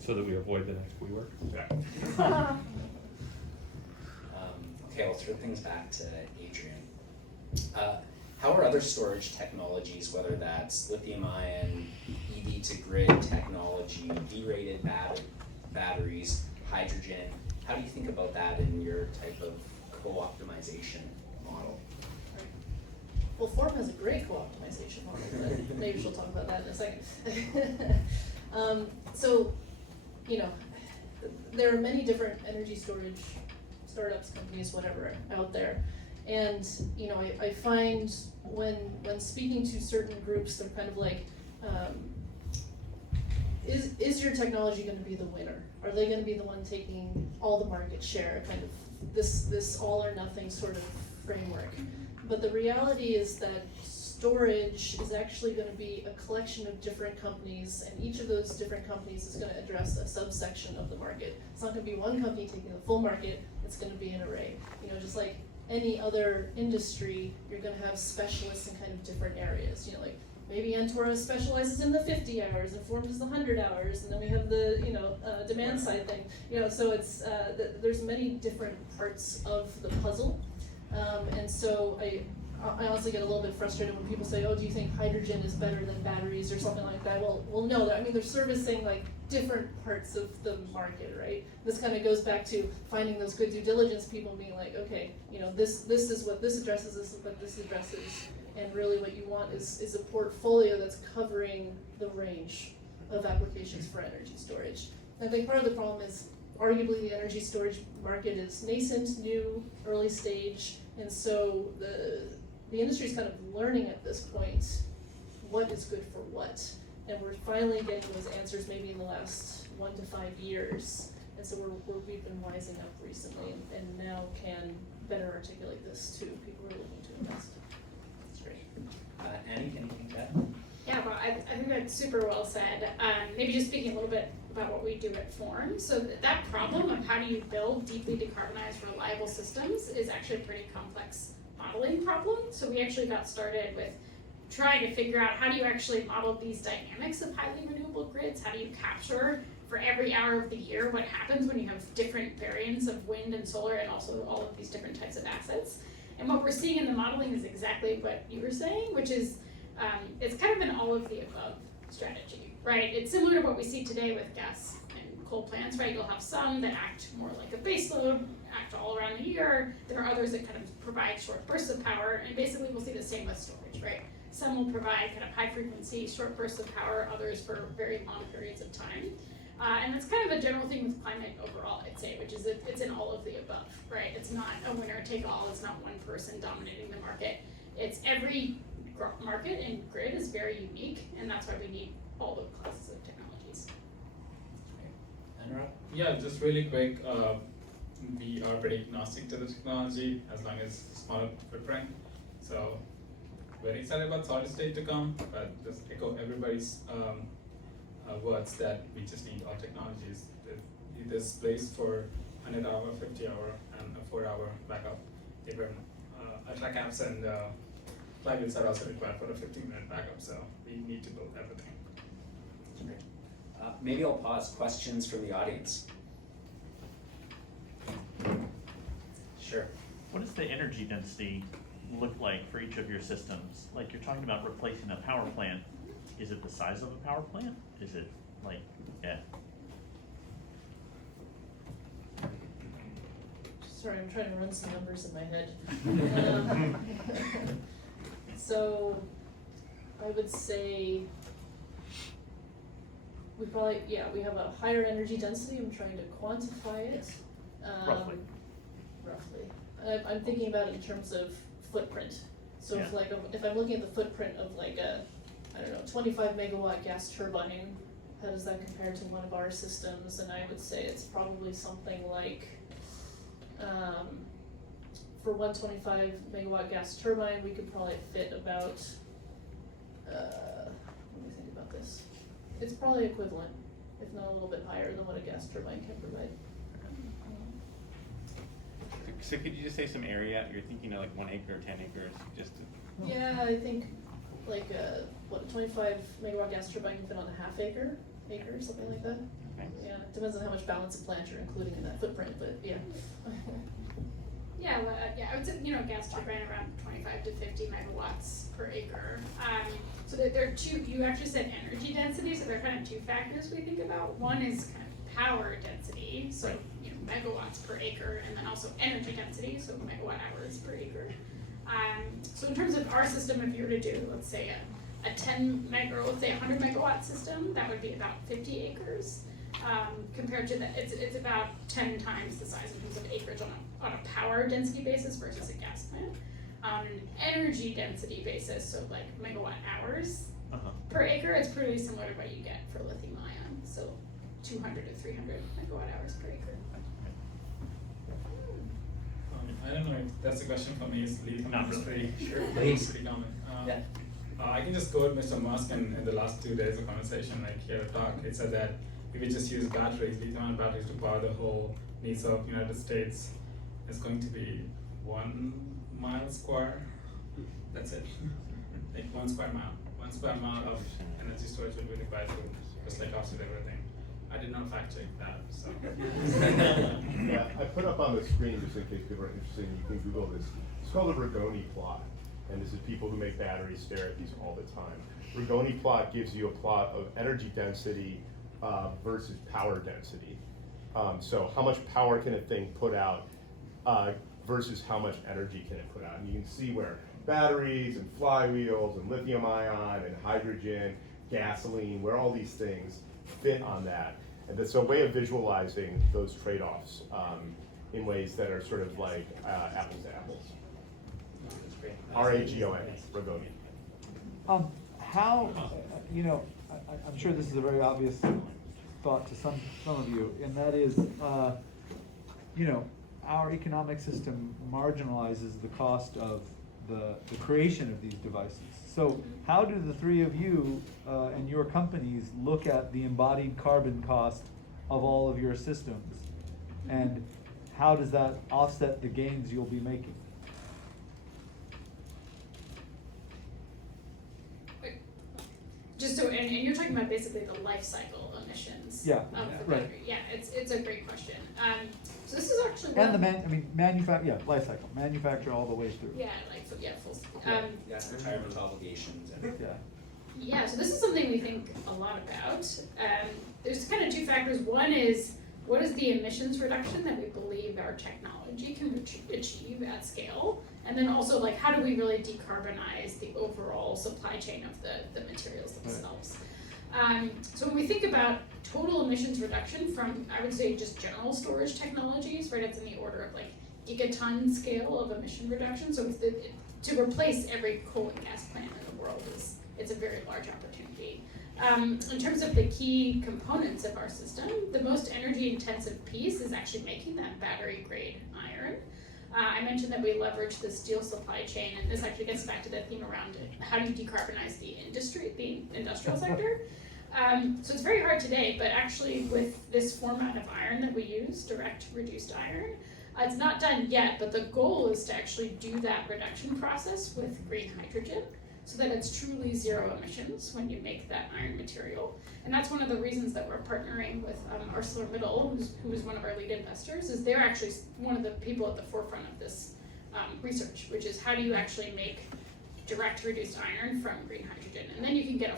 So that we avoid the next WeWork. Yeah. Okay, I'll throw things back to Adrian. How are other storage technologies, whether that's lithium-ion, EV to grid technology, derated batteries, hydrogen. How do you think about that in your type of co-optimization model? Well, Form has a great co-optimization model, but maybe she'll talk about that in a second. So, you know, there are many different energy storage startups, companies, whatever, out there. And, you know, I find when speaking to certain groups, they're kind of like, is your technology gonna be the winner? Are they gonna be the one taking all the market share, kind of this all or nothing sort of framework? But the reality is that storage is actually gonna be a collection of different companies, and each of those different companies is gonna address a subsection of the market. It's not gonna be one company taking the full market, it's gonna be an array. You know, just like any other industry, you're gonna have specialists in kind of different areas. You know, like maybe Antora specializes in the 50 hours, and Form does the 100 hours, and then we have the, you know, demand side thing. You know, so it's, there's many different parts of the puzzle. And so I honestly get a little bit frustrated when people say, oh, do you think hydrogen is better than batteries or something like that? Well, no, I mean, they're servicing like different parts of the market, right? This kind of goes back to finding those good due diligence people being like, okay, you know, this is what this addresses, this is what this addresses, and really what you want is a portfolio that's covering the range of applications for energy storage. I think part of the problem is arguably the energy storage market is nascent, new, early stage, and so the industry is kind of learning at this point what is good for what. And we're finally getting those answers maybe in the last 1 to 5 years. And so we've been wising up recently and now can better articulate this to people who are looking to invest. That's great. Annie, anything to add? Yeah, well, I think that's super well said. Maybe just speaking a little bit about what we do at Form. So that problem of how do you build deeply decarbonized, reliable systems is actually a pretty complex modeling problem. So we actually got started with trying to figure out how do you actually model these dynamics of highly renewable grids? How do you capture for every hour of the year what happens when you have different variants of wind and solar and also all of these different types of assets? And what we're seeing in the modeling is exactly what you were saying, which is it's kind of an all of the above strategy, right? It's similar to what we see today with gas and coal plants, right? You'll have some that act more like a base load, act all around the year. There are others that kind of provide short bursts of power, and basically we'll see the same with storage, right? Some will provide kind of high frequency, short bursts of power, others for very long periods of time. And that's kind of a general thing with climate overall, I'd say, which is it's in all of the above, right? It's not a winner take all, it's not one person dominating the market. It's every market and grid is very unique, and that's why we need all the classes of technologies. Anurag? Yeah, just really quick, we are pretty agnostic to the technology as long as smaller footprint. So very excited about solid state to come, but just echo everybody's words that we just need all technologies. There's place for 100-hour, 50-hour, and a 4-hour backup. Even ultra caps and flywheels are also required for a 15-minute backup, so we need to build everything. Great. Maybe I'll pause. Questions from the audience? Sure. What does the energy density look like for each of your systems? Like you're talking about replacing a power plant. Is it the size of a power plant? Is it like, yeah. Sorry, I'm trying to run some numbers in my head. So I would say we probably, we have a higher energy density. I'm trying to quantify it. Roughly. Roughly. I'm thinking about it in terms of footprint. So if I'm looking at the footprint of like a, I don't know, 25 megawatt gas turbine, how does that compare to one of our systems? And I would say it's probably something like, for 125 megawatt gas turbine, we could probably fit about, let me think about this. It's probably equivalent, if not a little bit higher than what a gas turbine can provide. So could you just say some area? You're thinking of like 1 acre or 10 acres, just to... Yeah, I think like a 25 megawatt gas turbine can fit on a half acre, something like that. Okay. Yeah, depends on how much balance of plant you're including in that footprint, but yeah. Yeah, well, I would say, gas turbine around 25 to 50 megawatts per acre. So there are two, you actually said energy density, so there are kind of two factors we think about. One is kind of power density, density, so megawatts per acre, and then also energy density, so megawatt hours per acre. So in terms of our system, if you were to do, let's say a 100 megawatt system, that would be about 50 acres. Compared to it's about 10 times the size in terms of acreage on a power density basis versus a gas plant. On an energy density basis, so like megawatt hours per acre, it's pretty similar to what you get for lithium ion, so 200 to 300 megawatt hours per acre. I don't know if that's a question for me. Is lithium Not is really. pretty Sure, please. pretty common. Yeah. I can just quote Mr. Musk in the last 2 days of conversation, like he had a talk. He said that if we just use batteries, lithium-ion batteries to power the whole needs of United States, it's going to be 1 mile square. That's it. Like 1 square mile. 1 square mile of energy storage will be required to just like offset everything. I did not fact check that, so. Yeah, I put up on the screen, just in case people are interested, you can Google this. It's called a Rigoni plot. And this is people who make batteries stare at these all the time. Rigoni plot gives you a plot of energy density versus power density. So how much power can a thing put out versus how much energy can it put out? And you can see where batteries and flywheels and lithium ion and hydrogen, gasoline, where all these things fit on that. And that's a way of visualizing those trade-offs in ways that are sort of like apples to apples. That's great. R-A-G-O-N, Rigoni. How, I'm sure this is a very obvious thought to some of you, and that is, our economic system marginalizes the cost of the creation of these devices. So how do the three of you and your companies look at the embodied carbon cost of all of your systems? And how does that offset the gains you'll be making? Just so, and you're talking about basically the life cycle emissions Yeah, of the right. battery. Yeah, it's a great question. So this is actually And the life cycle, manufacture all the way through. Yeah, full. Yes, retirement obligations and. Yeah. Yeah, so this is something we think a lot about. There's kind of 2 factors. One is, what is the emissions reduction that we believe our technology can achieve at scale? And then also, like, how do we really decarbonize the overall supply chain of the materials themselves? So when we think about total emissions reduction from, I would say, just general storage technologies, right, it's in the order of like gigaton scale of emission reduction. So to replace every coal and gas plant in the world it's a very large opportunity. In terms of the key components of our system, the most energy intensive piece is actually making that battery grade iron. I mentioned that we leverage the steel supply chain, and this actually gets back to the theme around how do you decarbonize the industrial sector. So it's very hard today, but actually with this format of iron that we use, direct reduced iron, it's not done yet, but the goal is to actually do that reduction process with green hydrogen, so that it's truly zero emissions when you make that iron material. And that's one of the reasons that we're partnering with ArcelorMittal, who is one of our lead investors, is they're actually one of the people at the forefront of this research, which is how do you actually make direct reduced iron from green hydrogen, and then you can get a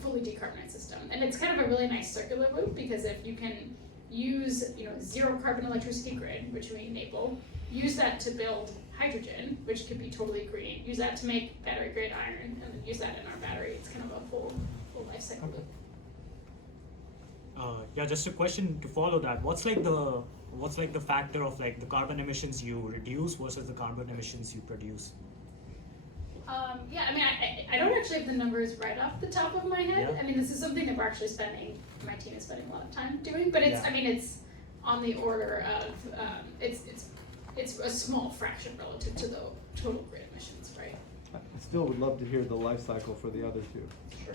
fully decarbonized system. And it's kind of a really nice circular loop, because if you can use zero carbon electricity grid, which we enable, use that to build hydrogen, which could be totally green, use that to make battery grade iron, and then use that in our battery. It's kind of a full life cycle loop. Yeah, just a question to follow that. What's like the factor of like the carbon emissions you reduce versus the carbon emissions you produce? Yeah, I mean, I don't actually have the numbers right off the top of my head. Yeah. I mean, this is something that we're actually my team is spending a lot of time doing, but it's, Yeah. I mean, it's on the order of, it's a small fraction relative to the total grid emissions, right? I still would love to hear the life cycle for the other two. Sure.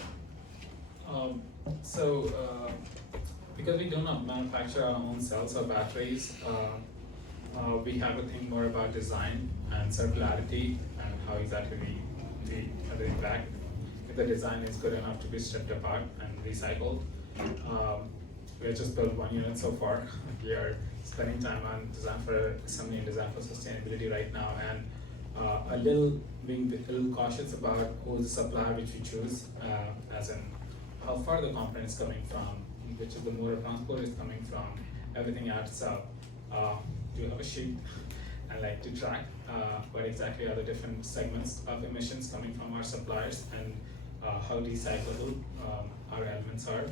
Because we do not manufacture our own cells or batteries, we have to think more about design and circularity and how exactly we have the impact. If the design is good enough to be stripped apart and recycled, we have just built 1 unit so far. We are spending time on design for assembly and design for sustainability right now, and being a little cautious about who the supplier which we choose, as in how far the component is coming from, which is the mode of transport is coming from, everything adds up. Do you have a sheet and like to track what exactly are the different segments of emissions coming from our suppliers and how recyclable our elements are.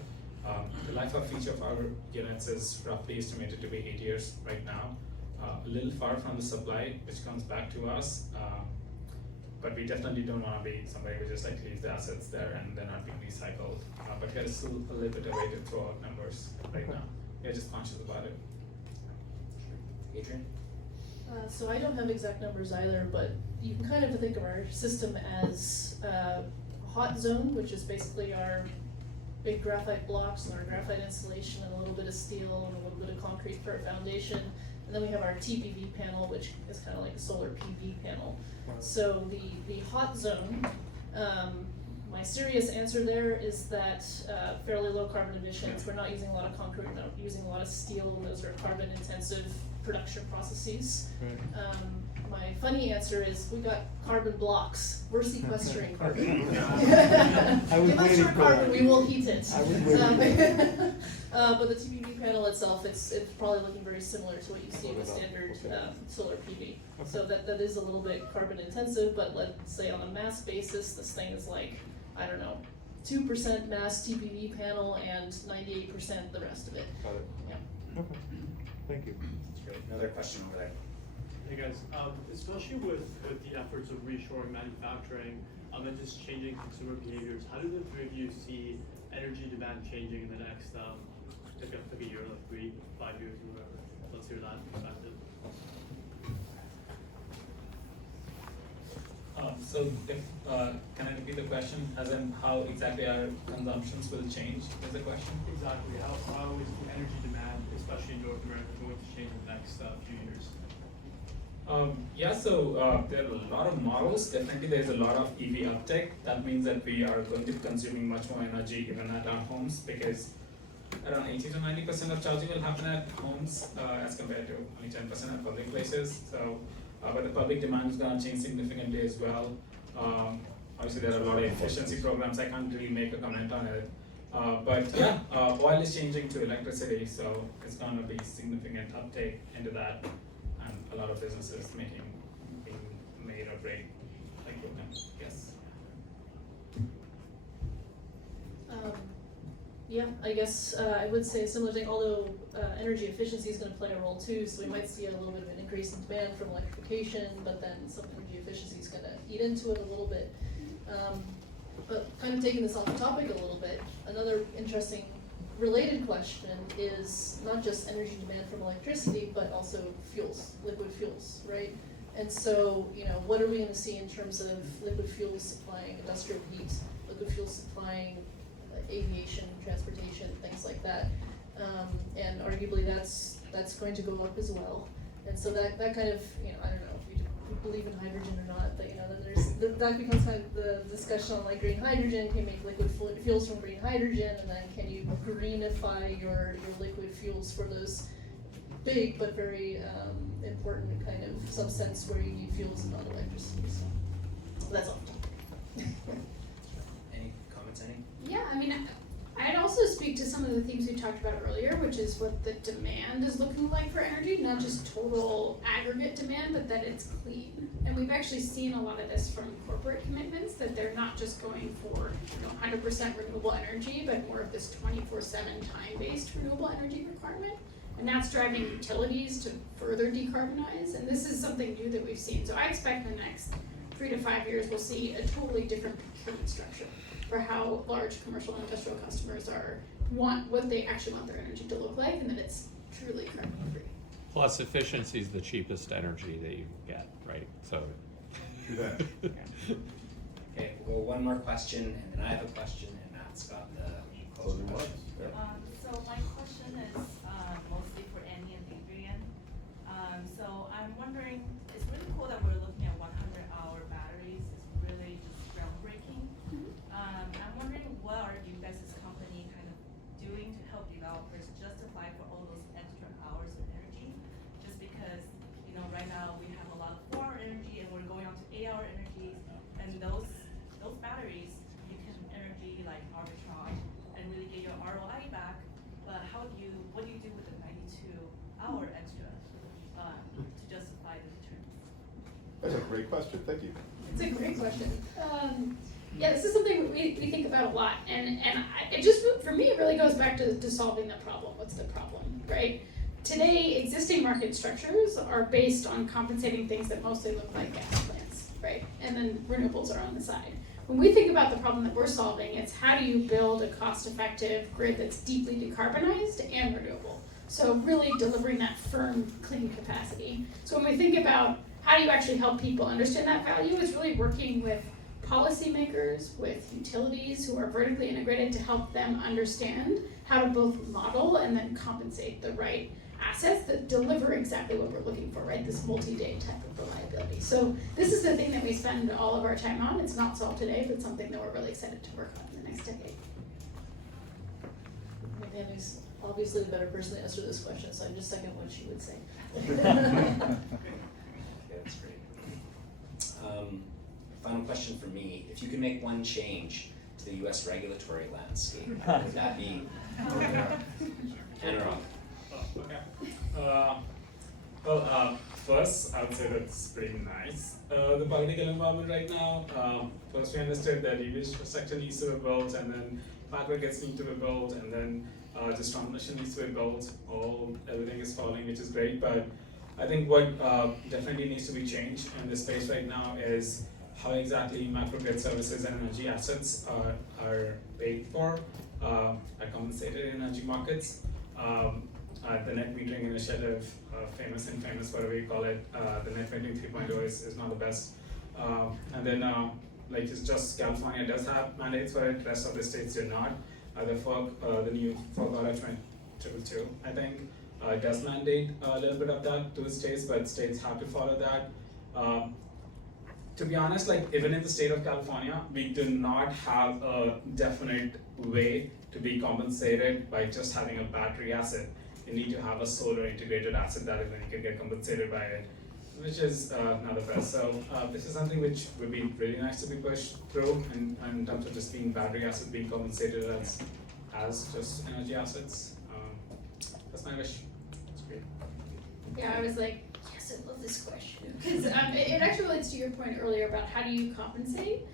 The life of each of our units is roughly estimated to be 8 years right now. A little far from the supply, which comes back to us, but we definitely don't want to be somebody who just like leaves the assets there and they're not being recycled. But there's still a little bit of way to throw out numbers right now. We're just conscious about it. Adrian? So I don't have exact numbers either, but you can kind of think of our system as a hot zone, which is basically our big graphite blocks and our graphite insulation and a little bit of steel and a little bit of concrete for a foundation. And then we have our TPV panel, which is kind of like a solar PV panel. So the hot zone, my serious answer there is that fairly low carbon emissions. We're not using a lot of concrete, we're not using a lot of steel, and those are carbon intensive production processes. My funny answer is we got carbon blocks. We're sequestering carbon. I was Give us waiting your for carbon, that. we will heat it. I was waiting But the TPV panel itself, it's probably looking very similar to what you see with standard solar PV. So that is a little bit carbon intensive, but let's say on a mass basis, this thing is like, I don't know, 2% mass TPV panel and 98% the rest of it. Got it. Yeah. Okay, thank you. That's great. Another question over there. Hey guys, especially with the efforts of reshoring manufacturing and just changing consumer behaviors, how do the three of you see energy demand changing in the next like a year, like 3, 5 years, or whatever? Let's hear that perspective. So if, can I repeat the question, as in how exactly our consumptions will change, is the question? Exactly. How is the energy demand, especially in North America, going to change in the next few years? Yeah, so there are a lot of models. Definitely there's a lot of EV uptake. That means that we are going to be consuming much more energy even at our homes, because around 80 to 90% of charging will happen at homes as compared to only 10% at public places. So, but the public demand is going to change significantly as well. Obviously there are a lot of efficiency programs. I can't really make a comment on it. But yeah, oil is changing to electricity, so it's going to be significant uptake into that. And a lot of businesses being made or break equipment, yes. Yeah, I guess I would say a similar thing, although energy efficiency is going to play a role too, so we might see a little bit of an increase in demand from electrification, but then some energy efficiency is going to eat into it a little bit. But kind of taking this off the topic a little bit, another interesting related question is not just energy demand from electricity, but also fuels, liquid fuels, right? And so, you know, what are we going to see in terms of liquid fuels supplying industrial heat, liquid fuels supplying aviation, transportation, things like that? And arguably that's going to go up as well. And so that kind of, you know, I don't know if you believe in hydrogen or not, but you know, then that becomes kind of the discussion on like green hydrogen. Can you make liquid fuels from green hydrogen, and then can you greenify your liquid fuels for those big but very important kind of subsets where you need fuels and not electricity? So that's all. Any comments, any? Yeah, I mean, I'd also speak to some of the themes we talked about earlier, which is what the demand is looking like for energy, not just total aggregate demand, but that it's clean. And we've actually seen a lot of this from corporate commitments, that they're not just going for 100% renewable energy, but more of this 24/7 time-based renewable energy requirement. And that's driving utilities to further decarbonize, and this is something new that we've seen. So I expect in the next 3 to 5 years, we'll see a totally different procurement structure for how large commercial and industrial customers want what they actually want their energy to look like, and that it's truly carbon free. Plus, efficiency is the cheapest energy that you can get, right? So. Do that. Okay, we'll go one more question, and then I have a question, and Matt's got the closing question. So my question is mostly for Annie and Adrian. So I'm wondering, it's really cool that we're looking at 100-hour batteries. It's really just groundbreaking. I'm wondering, what are you guys' company kind of doing to help developers justify for all those extra hours of energy? Just because, you know, right now we have a lot of 4-hour energy and we're going on to 8-hour energies, and those batteries, you can energy like arbitrage and really get your ROI back. But what do you That's a great question, thank you. It's a great question. Yeah, this is something we think about a lot, and it just, for me, it really goes back to solving the problem. What's the problem, right? Today, existing market structures are based on compensating things that mostly look like gas plants, right? And then renewables are on the side. When we think about the problem that we're solving, it's how do you build a cost-effective grid that's deeply decarbonized and renewable? So really delivering that firm, clean capacity. So when we think about how do you actually help people understand that value, it's really working with policymakers, with utilities who are vertically integrated to help them understand how to both model and then compensate the right assets that deliver exactly what we're looking for, right? This multi-day type of reliability. So this is the thing that we spend all of our time on. It's not solved today, but something that we're really excited to work on in the next decade. Andy's obviously the better person to answer this question, so I just second what she would say. Yeah, that's great. Final question for me. If you could make one change to the US regulatory landscape, what would that be? Anurag. Well, first, I would say that's pretty nice. The political environment right now, first we understood that EV infrastructure needs to be built, and then microgrids need to be built, and then just transmission needs to be built. Everything is falling, which is great, but I think what definitely needs to be changed in this space right now is how exactly microgrid services and energy assets are paid for, are compensated in energy markets. The net metering initiative, famous, whatever you call it, the net metering 3.0 is not the best. And then, like it's just California does have mandates for it, rest of the states do not. The new FERC Order 222, I think, does mandate a little bit of that to states, but states have to follow that. To be honest, like even in the state of California, we do not have a definite way to be compensated by just having a battery asset. You need to have a solar integrated asset that is when you can get compensated by it, which is not the best. So this is something which would be really nice to be pushed through in terms of just being battery assets being compensated as just energy assets. That's my wish. That's great. Yeah, I was like, yes, I love this question. Because it actually relates to your point earlier about how do you compensate.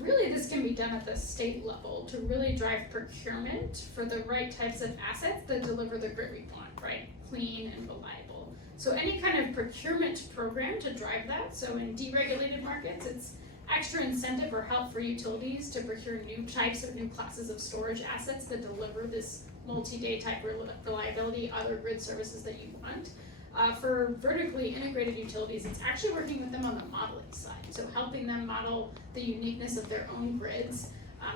Really, this can be done at the state level to really drive procurement for the right types of assets that deliver the grid we want, right? Clean and reliable. So any kind of procurement program to drive that. So in deregulated markets, it's extra incentive or help for utilities to procure new types or new classes of storage assets that deliver this multi-day type reliability, other grid services that you want. For vertically integrated utilities, it's actually working with them on the modeling side. So helping them model the uniqueness of their own grids,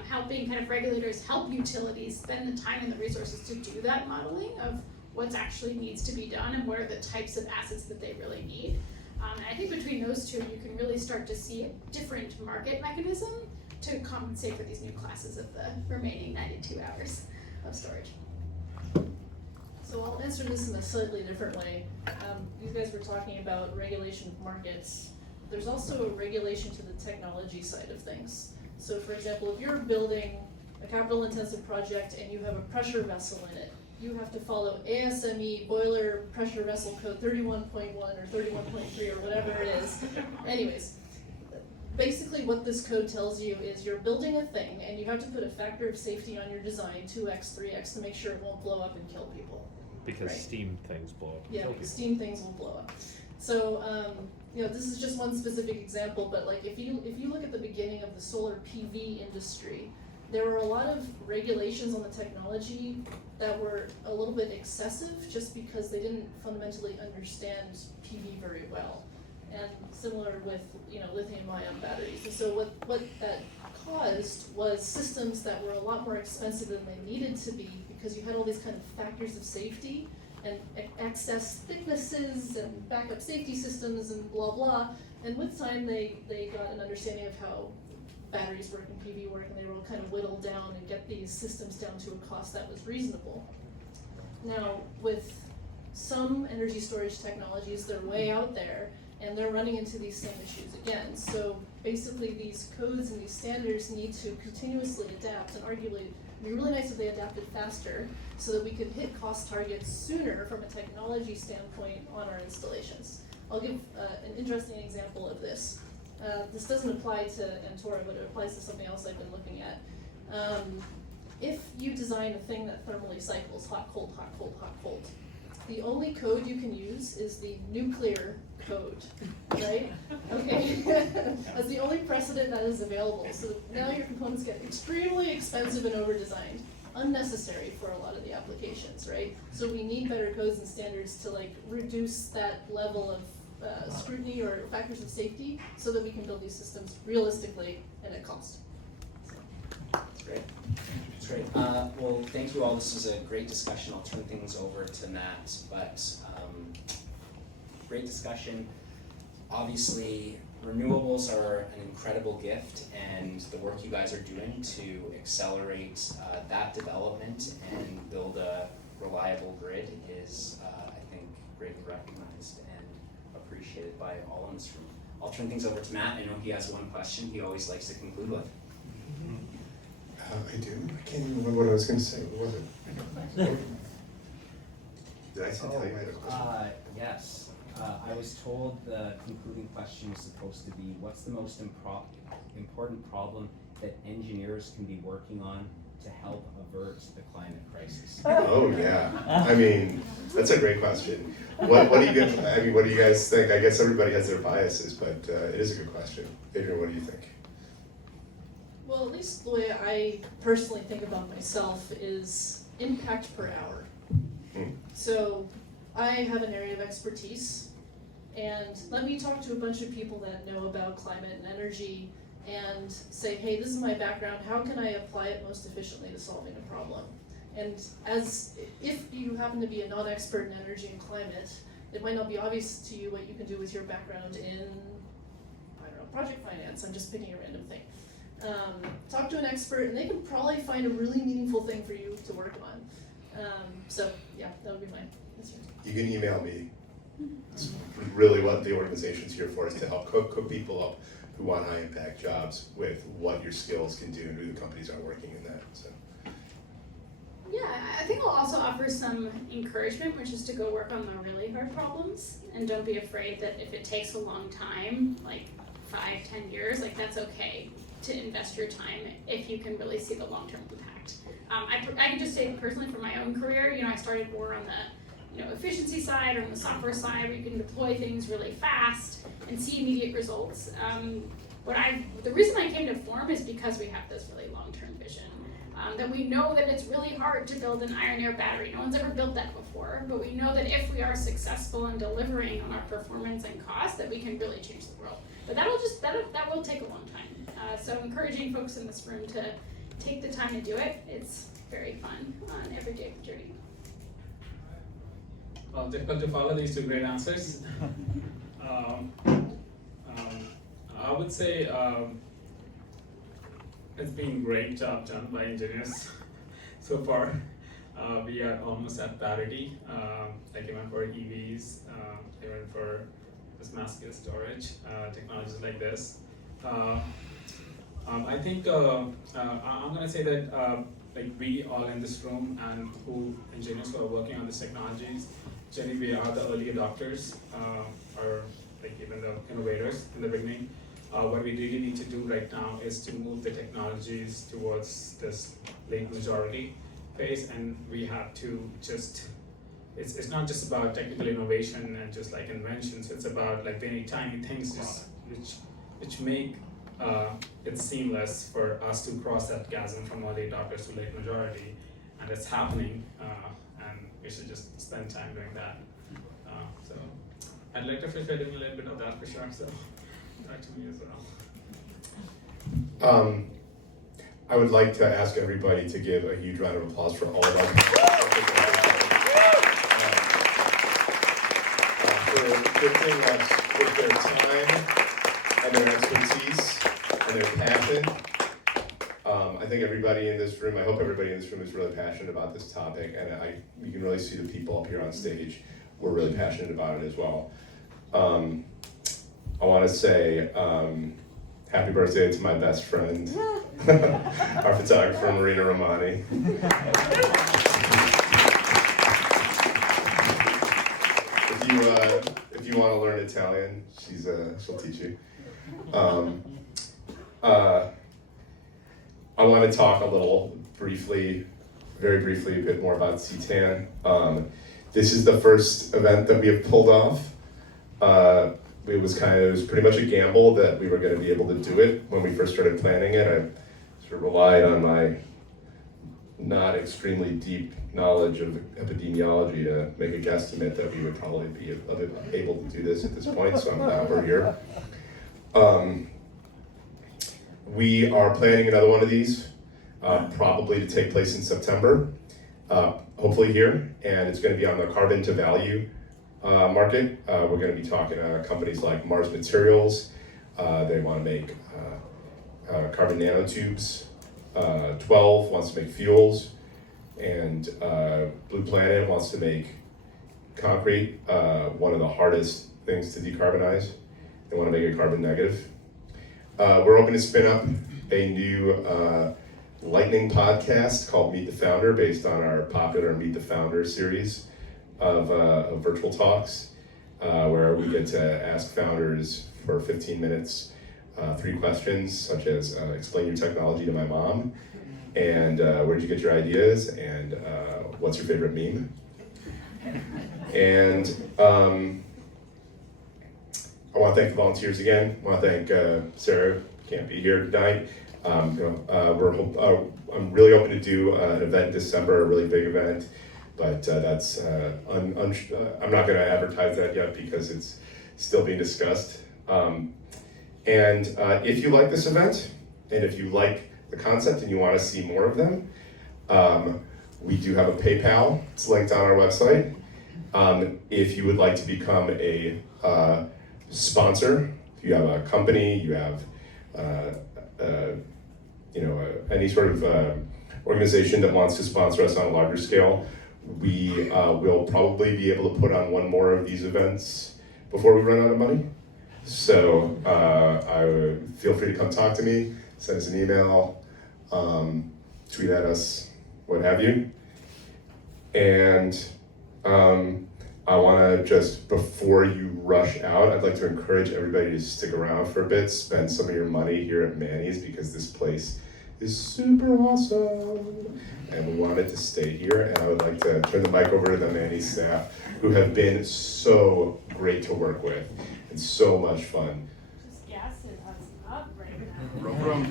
helping kind of regulators help utilities spend the time and the resources to do that modeling of what actually needs to be done and what are the types of assets that they really need. And I think between those two, you can really start to see a different market mechanism to compensate for these new classes of the remaining 92 hours of storage. So I'll answer this in a slightly different way. You guys were talking about regulation of markets. There's also a regulation to the technology side of things. So for example, if you're building a capital intensive project and you have a pressure vessel in it, you have to follow ASME boiler pressure vessel code 31.1 or 31.3 or whatever it is. Anyways, basically what this code tells you is you're building a thing and you have to put a factor of safety on your design, 2x, 3x, to make sure it won't blow up and kill people. Because Right. steam things blow up. Yeah, because steam things will blow up. So, this is just one specific example, but like if you look at the beginning of the solar PV industry, there were a lot of regulations on the technology that were a little bit excessive just because they didn't fundamentally understand PV very well. And similar with, lithium-ion batteries. And so what that caused was systems that were a lot more expensive than they needed to be because you had all these kind of factors of safety and excess thicknesses and backup safety systems and blah, blah. And with time, they got an understanding of how batteries work and PV work, and they were all kind of whittled down and get these systems down to a cost that was reasonable. Now, with some energy storage technologies, they're way out there, and they're running into these same issues again. So basically these codes and these standards need to continuously adapt, and arguably it'd be really nice if they adapted faster so that we could hit cost targets sooner from a technology standpoint on our installations. I'll give an interesting example of this. This doesn't apply to Antora, but it applies to something else I've been looking at. If you design a thing that thermally cycles, hot, cold, hot, cold, hot, cold, the only code you can use is the nuclear code, right? Okay, that's the only precedent that is available. So now your components get extremely expensive and over-designed, unnecessary for a lot of the applications, right? So we need better codes and standards to like reduce that level of scrutiny or factors of safety so that we can build these systems realistically and at cost. That's great. That's great. Well, thank you all. This was a great discussion. I'll turn things over to Matt, but great discussion. Obviously, renewables are an incredible gift, and the work you guys are doing to accelerate that development and build a reliable grid is, I think, greatly recognized and appreciated by all in this room. I'll turn things over to Matt. I know he has one question he always likes to conclude with. I do. I can't even remember what I was going to say. What was it? Did I tell you I had a question? Yes. I was told the concluding question was supposed to be, what's the most important problem that engineers can be working on to help avert the climate crisis? Oh yeah. I mean, that's a great question. What do you guys? I mean, what do you guys think? I guess everybody has their biases, but it is a good question. Adrian, what do you think? Well, at least the way I personally think about myself is impact per hour. So I have an area of expertise, and let me talk to a bunch of people that know about climate and energy and say, hey, this is my background, how can I apply it most efficiently to solving a problem? And if you happen to be a non-expert in energy and climate, it might not be obvious to you what you can do with your background in, I don't know, project finance. I'm just picking a random thing. Talk to an expert, and they can probably find a really meaningful thing for you to work on. So yeah, that would be my answer. You can email me. It's really what the organization's here for, is to help cook people up who want high impact jobs with what your skills can do and who the companies are working in that. So. Yeah, I think I'll also offer some encouragement, which is to go work on the really hard problems, and don't be afraid that if it takes a long time, like 5-10 years, like that's okay to invest your time if you can really see the long-term impact. I can just say personally from my own career, I started more on the efficiency side or on the software side, where you can deploy things really fast and see immediate results. The reason I came to Form is because we have this really long-term vision. That we know that it's really hard to build an iron air battery. No one's ever built that before, but we know that if we are successful in delivering on our performance and cost, that we can really change the world. But that will take a long time. So encouraging folks in this room to take the time to do it. It's very fun on every day of the journey. Well, difficult to follow these two great answers. I would say it's been a great job done by engineers so far. We are almost at parity, like even for EVs, even for this mass scale storage, technologies like this. I think I'm gonna say that like we all in this room and engineers who are working on these technologies, generally we are the early adopters, or like even the innovators in the beginning. What we really need to do right now is to move the technologies towards this late majority phase, and we have to just, it's not just about technical innovation and just like inventions, it's about like very tiny things which make it seamless for us to cross that chasm from early adopters to late majority, and it's happening, and we should just spend time doing that. So I'd like to finish by doing a little bit of that for sure, so that to me as well. I would like to ask everybody to give a huge round of applause for all of them. For gifting us with their time and their expertise and their passion. I think everybody in this room, I hope everybody in this room is really passionate about this topic, and you can really see the people up here on stage were really passionate about it as well. I want to say happy birthday to my best friend, our photographer, Marina Romani. If if you want to learn Italian, she'll teach you. I want to talk a little very briefly, a bit more about CTAN. This is the first event that we have pulled off. It was pretty much a gamble that we were going to be able to do it when we first started planning it. I sort of relied on my not extremely deep knowledge of epidemiology to make a guesstimate that we would probably be able to do this at this point, so I'm glad we're here. We are planning another one of these, probably to take place in September, hopefully here, and it's going to be on the carbon to value market. We're going to be talking to companies like Mars Materials. They want to make carbon nanotubes. 12 wants to make fuels, and Blue Planet wants to make concrete, one of the hardest things to decarbonize. They want to make it carbon negative. We're hoping to spin up a new lightning podcast called Meet the Founder, based on our popular Meet the Founder series of virtual talks, where we get to ask founders for 15 minutes 3 questions, such as explain your technology to my mom, and where'd you get your ideas, and what's your favorite meme? And I want to thank the volunteers again. I want to thank Sarah, can't be here tonight. I'm really hoping to do an event in December, a really big event, but that's I'm not going to advertise that yet because it's still being discussed. And if you like this event, and if you like the concept and you want to see more of them, we do have a PayPal. It's linked on our website. If you would like to become a sponsor, if you have a company, you have any sort of organization that wants to sponsor us on a larger scale, we will probably be able to put on one more of these events before we run out of money. So I would feel free to come talk to me, send us an email, tweet at us, what have you. And I want to just, before you rush out, I'd like to encourage everybody to stick around for a bit, spend some of your money here at Manny's, because this place is super awesome, and we want it to stay here. And I would like to turn the mic over to the Manny's staff, who have been so great to work with and so much fun. Just gassing us up right now. Vroom,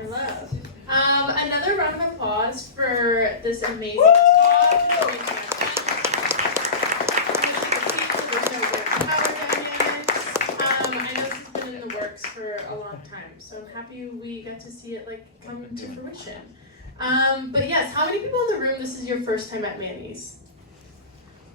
Hello. Another round of applause for this amazing talk. For a long time, so I'm happy we got to see it come to fruition. But yes, how many people in the room, this is your first time at Manny's?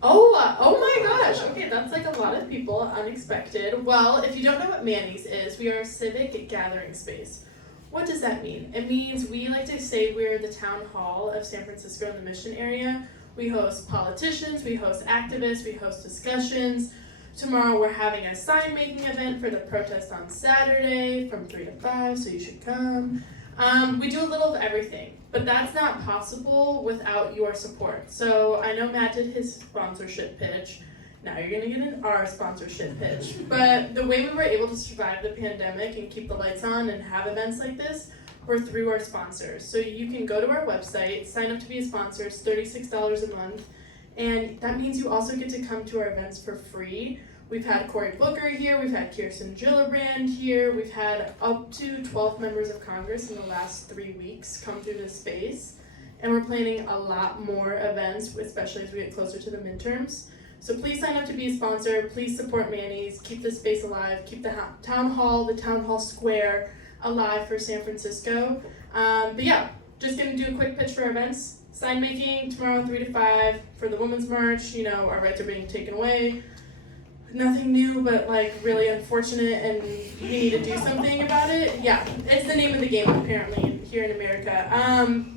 Oh my gosh, okay, that's a lot of people, unexpected. Well, if you don't know what Manny's is, we are a civic gathering space. What does that mean? It means we like to say we're the town hall of San Francisco in the Mission area. We host politicians, we host activists, we host discussions. Tomorrow we're having a sign making event for the protest on Saturday from 3 to 5, so you should come. We do a little of everything, but that's not possible without your support. So I know Matt did his sponsorship pitch. Now you're gonna get our sponsorship pitch. But the way we were able to survive the pandemic and keep the lights on and have events like this were through our sponsors. So you can go to our website, sign up to be a sponsor, it's $36 a month. And that means you also get to come to our events for free. We've had Cory Booker here, we've had Kirsten Gillibrand here, we've had up to 12 members of Congress in the last 3 weeks come through this space. And we're planning a lot more events, especially as we get closer to the midterms. So please sign up to be a sponsor, please support Manny's, keep this space alive, keep the town hall square alive for San Francisco. But yeah, just gonna do a quick pitch for our events. Sign making tomorrow 3 to 5 for the Women's March. Our rights are being taken away. Nothing new, but really unfortunate, and we need to do something about it. Yeah, it's the name of the game apparently here in America.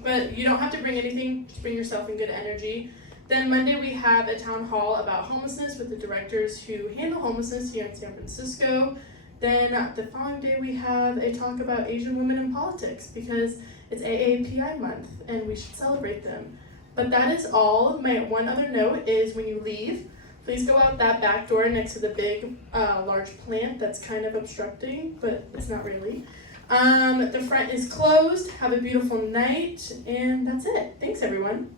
But you don't have to bring anything, just bring yourself and good energy. Then Monday we have a town hall about homelessness with the directors who handle homelessness here in San Francisco. Then the following day we have a talk about Asian women in politics, because it's AAPI month and we should celebrate them. But that is all. My one other note is when you leave, Please go out that back door next to the big, large plant that's kind of obstructing, but it's not really. The front is closed. Have a beautiful night, and that's it. Thanks, everyone.